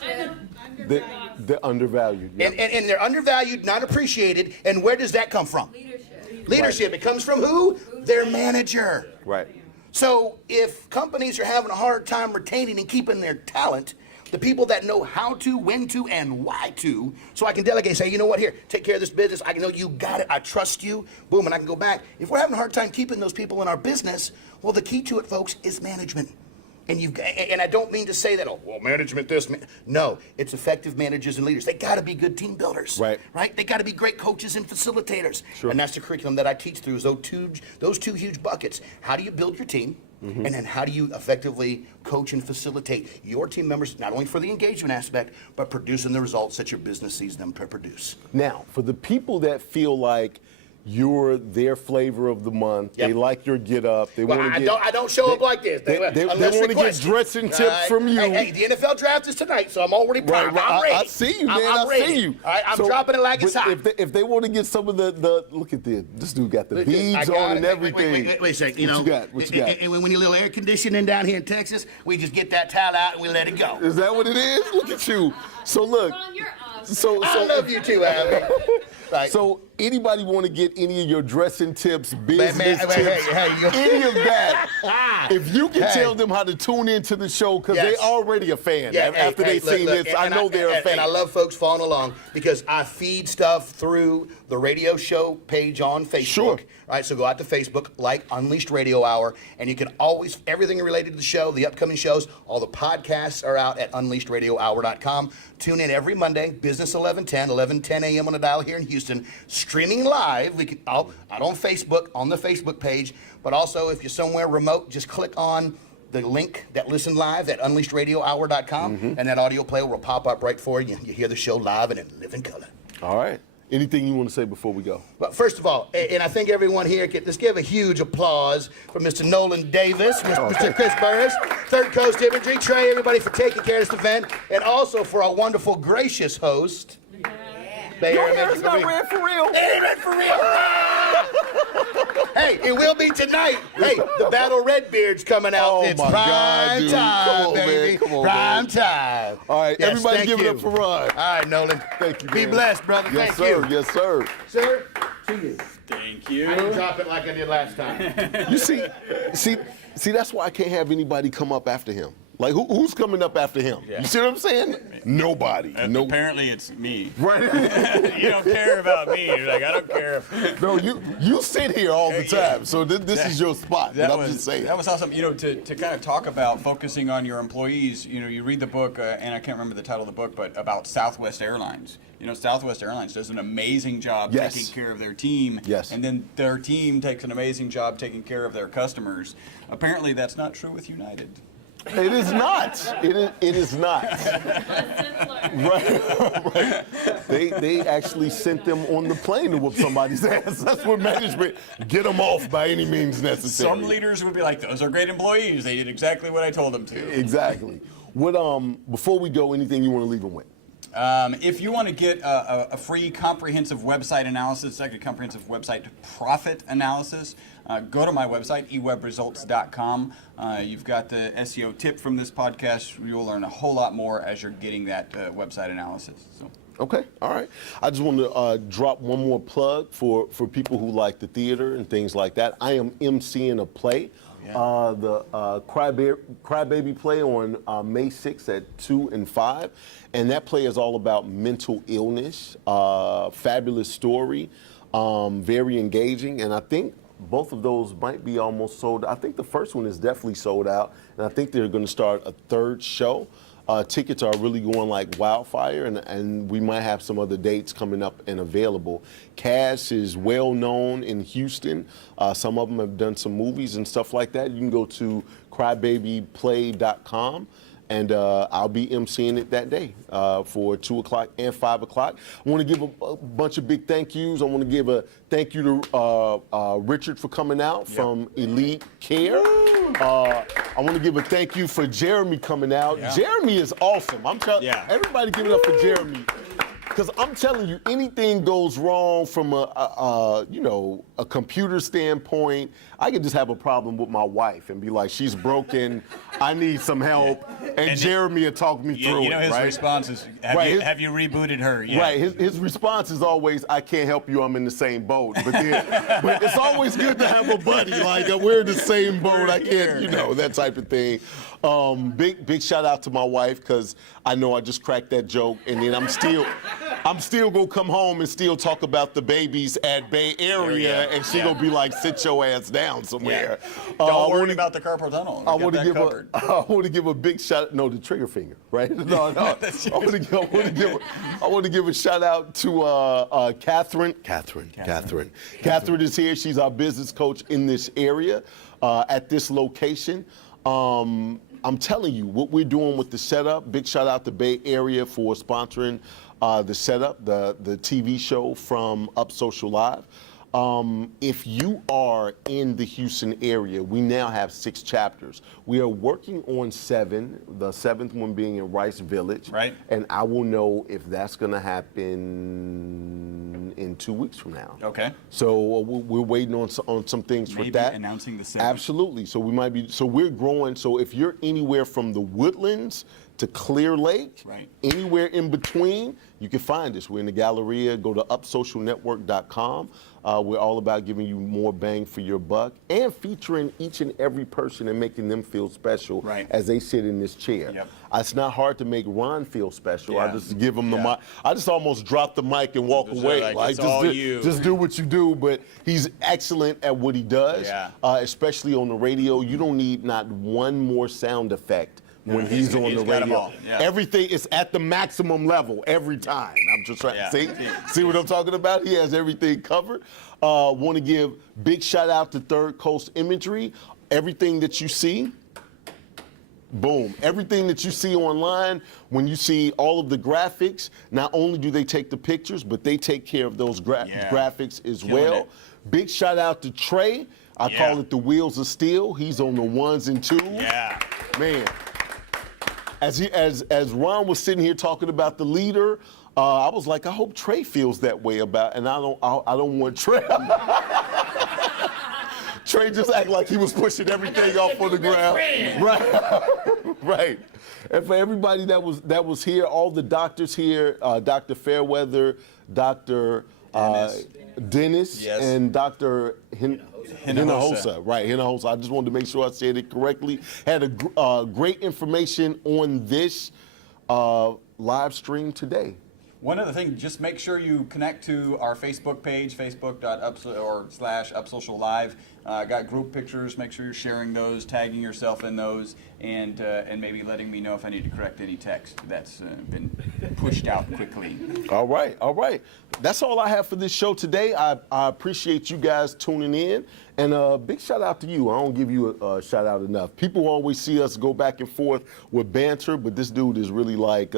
They're undervalued. Yeah. And they're undervalued, not appreciated. And where does that come from? Leadership. It comes from who? Their manager. Right. So if companies are having a hard time retaining and keeping their talent, the people that know how to, when to, and why to, so I can delegate, say, you know what, here, take care of this business. I know you got it. I trust you. Boom, and I can go back. If we're having a hard time keeping those people in our business, well, the key to it, folks, is management. And I don't mean to say that, oh, well, management this. No, it's effective managers and leaders. They got to be good team builders. Right. They got to be great coaches and facilitators. Sure. And that's the curriculum that I teach through, is those two huge buckets. How do you build your team? And then how do you effectively coach and facilitate your team members, not only for the engagement aspect, but producing the results that your business sees them produce? Now, for the people that feel like you're their flavor of the month, Yep. they like your get up, they Well, want to I get. don't show up like this. They Unless want to get requested. dressing tips from you. Hey, the NFL draft is tonight, so I'm already Right, primed. I'm ready. I see you, man. I'm I ready. see you. All right, I'm So, dropping it like it's but hot. If they want to get some of the look at this dude got the I beads got on it. and everything. Wait a second. What you got? What you got? And when we need a little air conditioning down here in Texas, we just get that towel out and we let it go. Is that what it is? Look at you. So look. Ron, you're awesome. So I love you too, Abby. Right. So anybody want to get any of your dressing tips, business hey, tips, you- any of that? If you can tell them how to tune into the show, because Yes. they already a fan. Yeah, After they look, seen this, I and know they're a fan. And I love folks following along because I feed stuff through the radio show page on Facebook. Sure. All right, so go out to Facebook, like Unleashed Radio Hour, and you can always, everything related to the show, the upcoming shows, all the podcasts are out at unleashedradiohour.com. Tune in every Monday, business 11:10 a.m. on the dial here in Houston, streaming live. We can out on Facebook, on the Facebook page, but also if you're somewhere remote, just click on the link that listen live at unleashedradiohour.com, and that audio player will pop up right for you. You hear the show live and in living color. All right. Anything you want to say before we go? But first of all, and I think everyone here can, let's give a huge applause for Mr. Nolan Davis, Mr. Chris Burris, Third Coast Imagery, Trey, everybody for taking care of this event, and also for our wonderful, gracious host. Bay Your Area hair's not Metro- red for real. It ain't red for real. Hey, it will be tonight. Hey, the Battle Redbeard's coming out. Oh, It's my prime God, dude. time, Come on, man. baby. Come on, prime man. time. All right, Yes, everybody thank give it you. up for Ron. All right, Nolan. Thank you, Be man. blessed, brother. Yes, Thank sir. you. Yes, sir. Sir, to you. Thank I didn't you. drop it like I did last time. You see, that's why I can't have anybody come up after him. Like who's coming up after him? Yeah. You see what I'm saying? Nobody. No. Apparently, it's me. Right. You don't care about me. You're like, I don't care. No, you sit here all the Yeah. time, so this is your spot. That I'm was just saying. that was awesome. You know, to kind of talk about focusing on your employees. You know, you read the book, and I can't remember the title of the book, but about Southwest Airlines. You know, Southwest Airlines does an amazing job Yes. taking care of their team. Yes. And then their team takes an amazing job taking care of their customers. Apparently, that's not true with United. It is not. It is not. Right. They actually sent them on the plane to whoop somebody's ass. That's what management get them off by any means necessary. Some leaders would be like, "Those are great employees. They did exactly what I told them to." Exactly. What before we go, anything you want to leave them with? If you want to get a free comprehensive website analysis, like a comprehensive website profit analysis, go to my website, ewebresults.com. You've got the SEO tip from this podcast. You'll learn a whole lot more as you're getting that website analysis. So. Okay, all right. I just want to drop one more plug for people who like the theater and things like that. I am emceeing a play, the Crybaby play on May 6th at 2 and 5. And that play is all about mental illness, fabulous story, very engaging. And I think both of those might be almost sold. I think the first one is definitely sold out. And I think they're going to start a third show. Tickets are really going like wildfire, and we might have some other dates coming up and available. Cass is well known in Houston. Some of them have done some movies and stuff like that. You can go to crybabyplay.com. And I'll be emceeing it that day for 2 o'clock and 5 o'clock. I want to give a bunch of big thank yous. I want to give a thank you to Richard for coming out from Elite Care. I want to give a thank you for Jeremy coming out. Yeah. Jeremy is awesome. I'm telling everybody, give it up for Jeremy. Because I'm telling you, anything goes wrong from a computer standpoint. I could just have a problem with my wife and be like, she's broken, I need some help, and Jeremy will talk me through it. You know his response is, have you rebooted her yet? Right, his response is always, I can't help you, I'm in the same boat. But it's always good to have a buddy, like we're in the same boat, I can't, that type of thing. Big shout out to my wife, because I know I just cracked that joke, and then I'm still gonna come home and still talk about the babies at Bay Area, and she gonna be like, sit your ass down somewhere. Don't worry about the carpal tunnel. I want to give a big shout. No, the trigger finger, right? No. I want to give a shout out to Catherine. Catherine is here. She's our business coach in this area, at this location. I'm telling you, what we're doing with the setup, big shout out to Bay Area for sponsoring the setup, the TV show from Up Social Live. If you are in the Houston area, we now have 6 chapters. We are working on 7, the 7th one being in Rice Village. Right. And I will know if that's going to happen in 2 weeks from now. Okay. So we're waiting on some things Maybe with that. announcing the 7th. Absolutely. So we're growing. So if you're anywhere from the Woodlands to Clear Lake, right, anywhere in between, you can find us. We're in the Galleria. Go to upsocialnetwork.com. We're all about giving you more bang for your buck and featuring each and every person and making them feel special as they sit in this chair. Yep. It's not hard to make Ron feel special. Yeah. I just give him the mic. I just almost drop the mic and walk Just away. it's all you. Just do what you do. But he's excellent at what he does, especially on the radio. You don't need not one more sound effect when he's on the got 'em radio. all. Yeah. Everything is at the maximum level every time. I'm just trying to see what I'm talking about? He has everything covered. Want to give big shout out to Third Coast Imagery. Everything that you see, boom. Everything that you see online, when you see all of the graphics, not only do they take the pictures, but they take care of those graphics as well. it. Big shout out to Trey. I call it the Wheels of Steel. He's on the 1s and 2s. Yeah. Man. As Ron was sitting here talking about the leader, I was like, I hope Trey feels that way about, and I don't want Trey. Trey just act like he was pushing everything off on the ground. Right, right. And for everybody that was here, all the doctors here, Dr. Fairweather, Dr. Dennis, Yes. and Dr. Hinojosa, right? Hinojosa. I just wanted to make sure I said it correctly. Had a great information on this live stream today. One other thing, just make sure you connect to our Facebook page, facebook.com/UpSocialLive. Got group pictures. Make sure you're sharing those, tagging yourself in those, and maybe letting me know if I need to correct any text that's been pushed out quickly. All right, all right. That's all I have for this show today. I appreciate you guys tuning in. And a big shout out to you. I don't give you a shout out enough. People always see us go back and forth with banter, but this dude is really like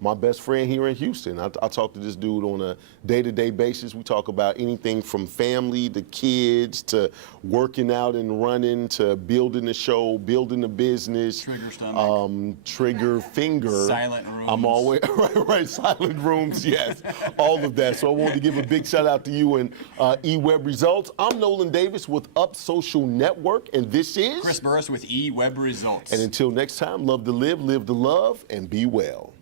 my best friend here in Houston. I talk to this dude on a day-to-day basis. We talk about anything from family to kids to working out and running to building the show, building the business. Trigger stomach. Trigger finger. Silent rooms. I'm always, right, silent rooms, yes. All of that. So I wanted to give a big shout out to you and eWeb Results. I'm Nolan Davis with Up Social Network, and this is Chris Burris with eWeb Results. And until next time, love to live to love, and be well.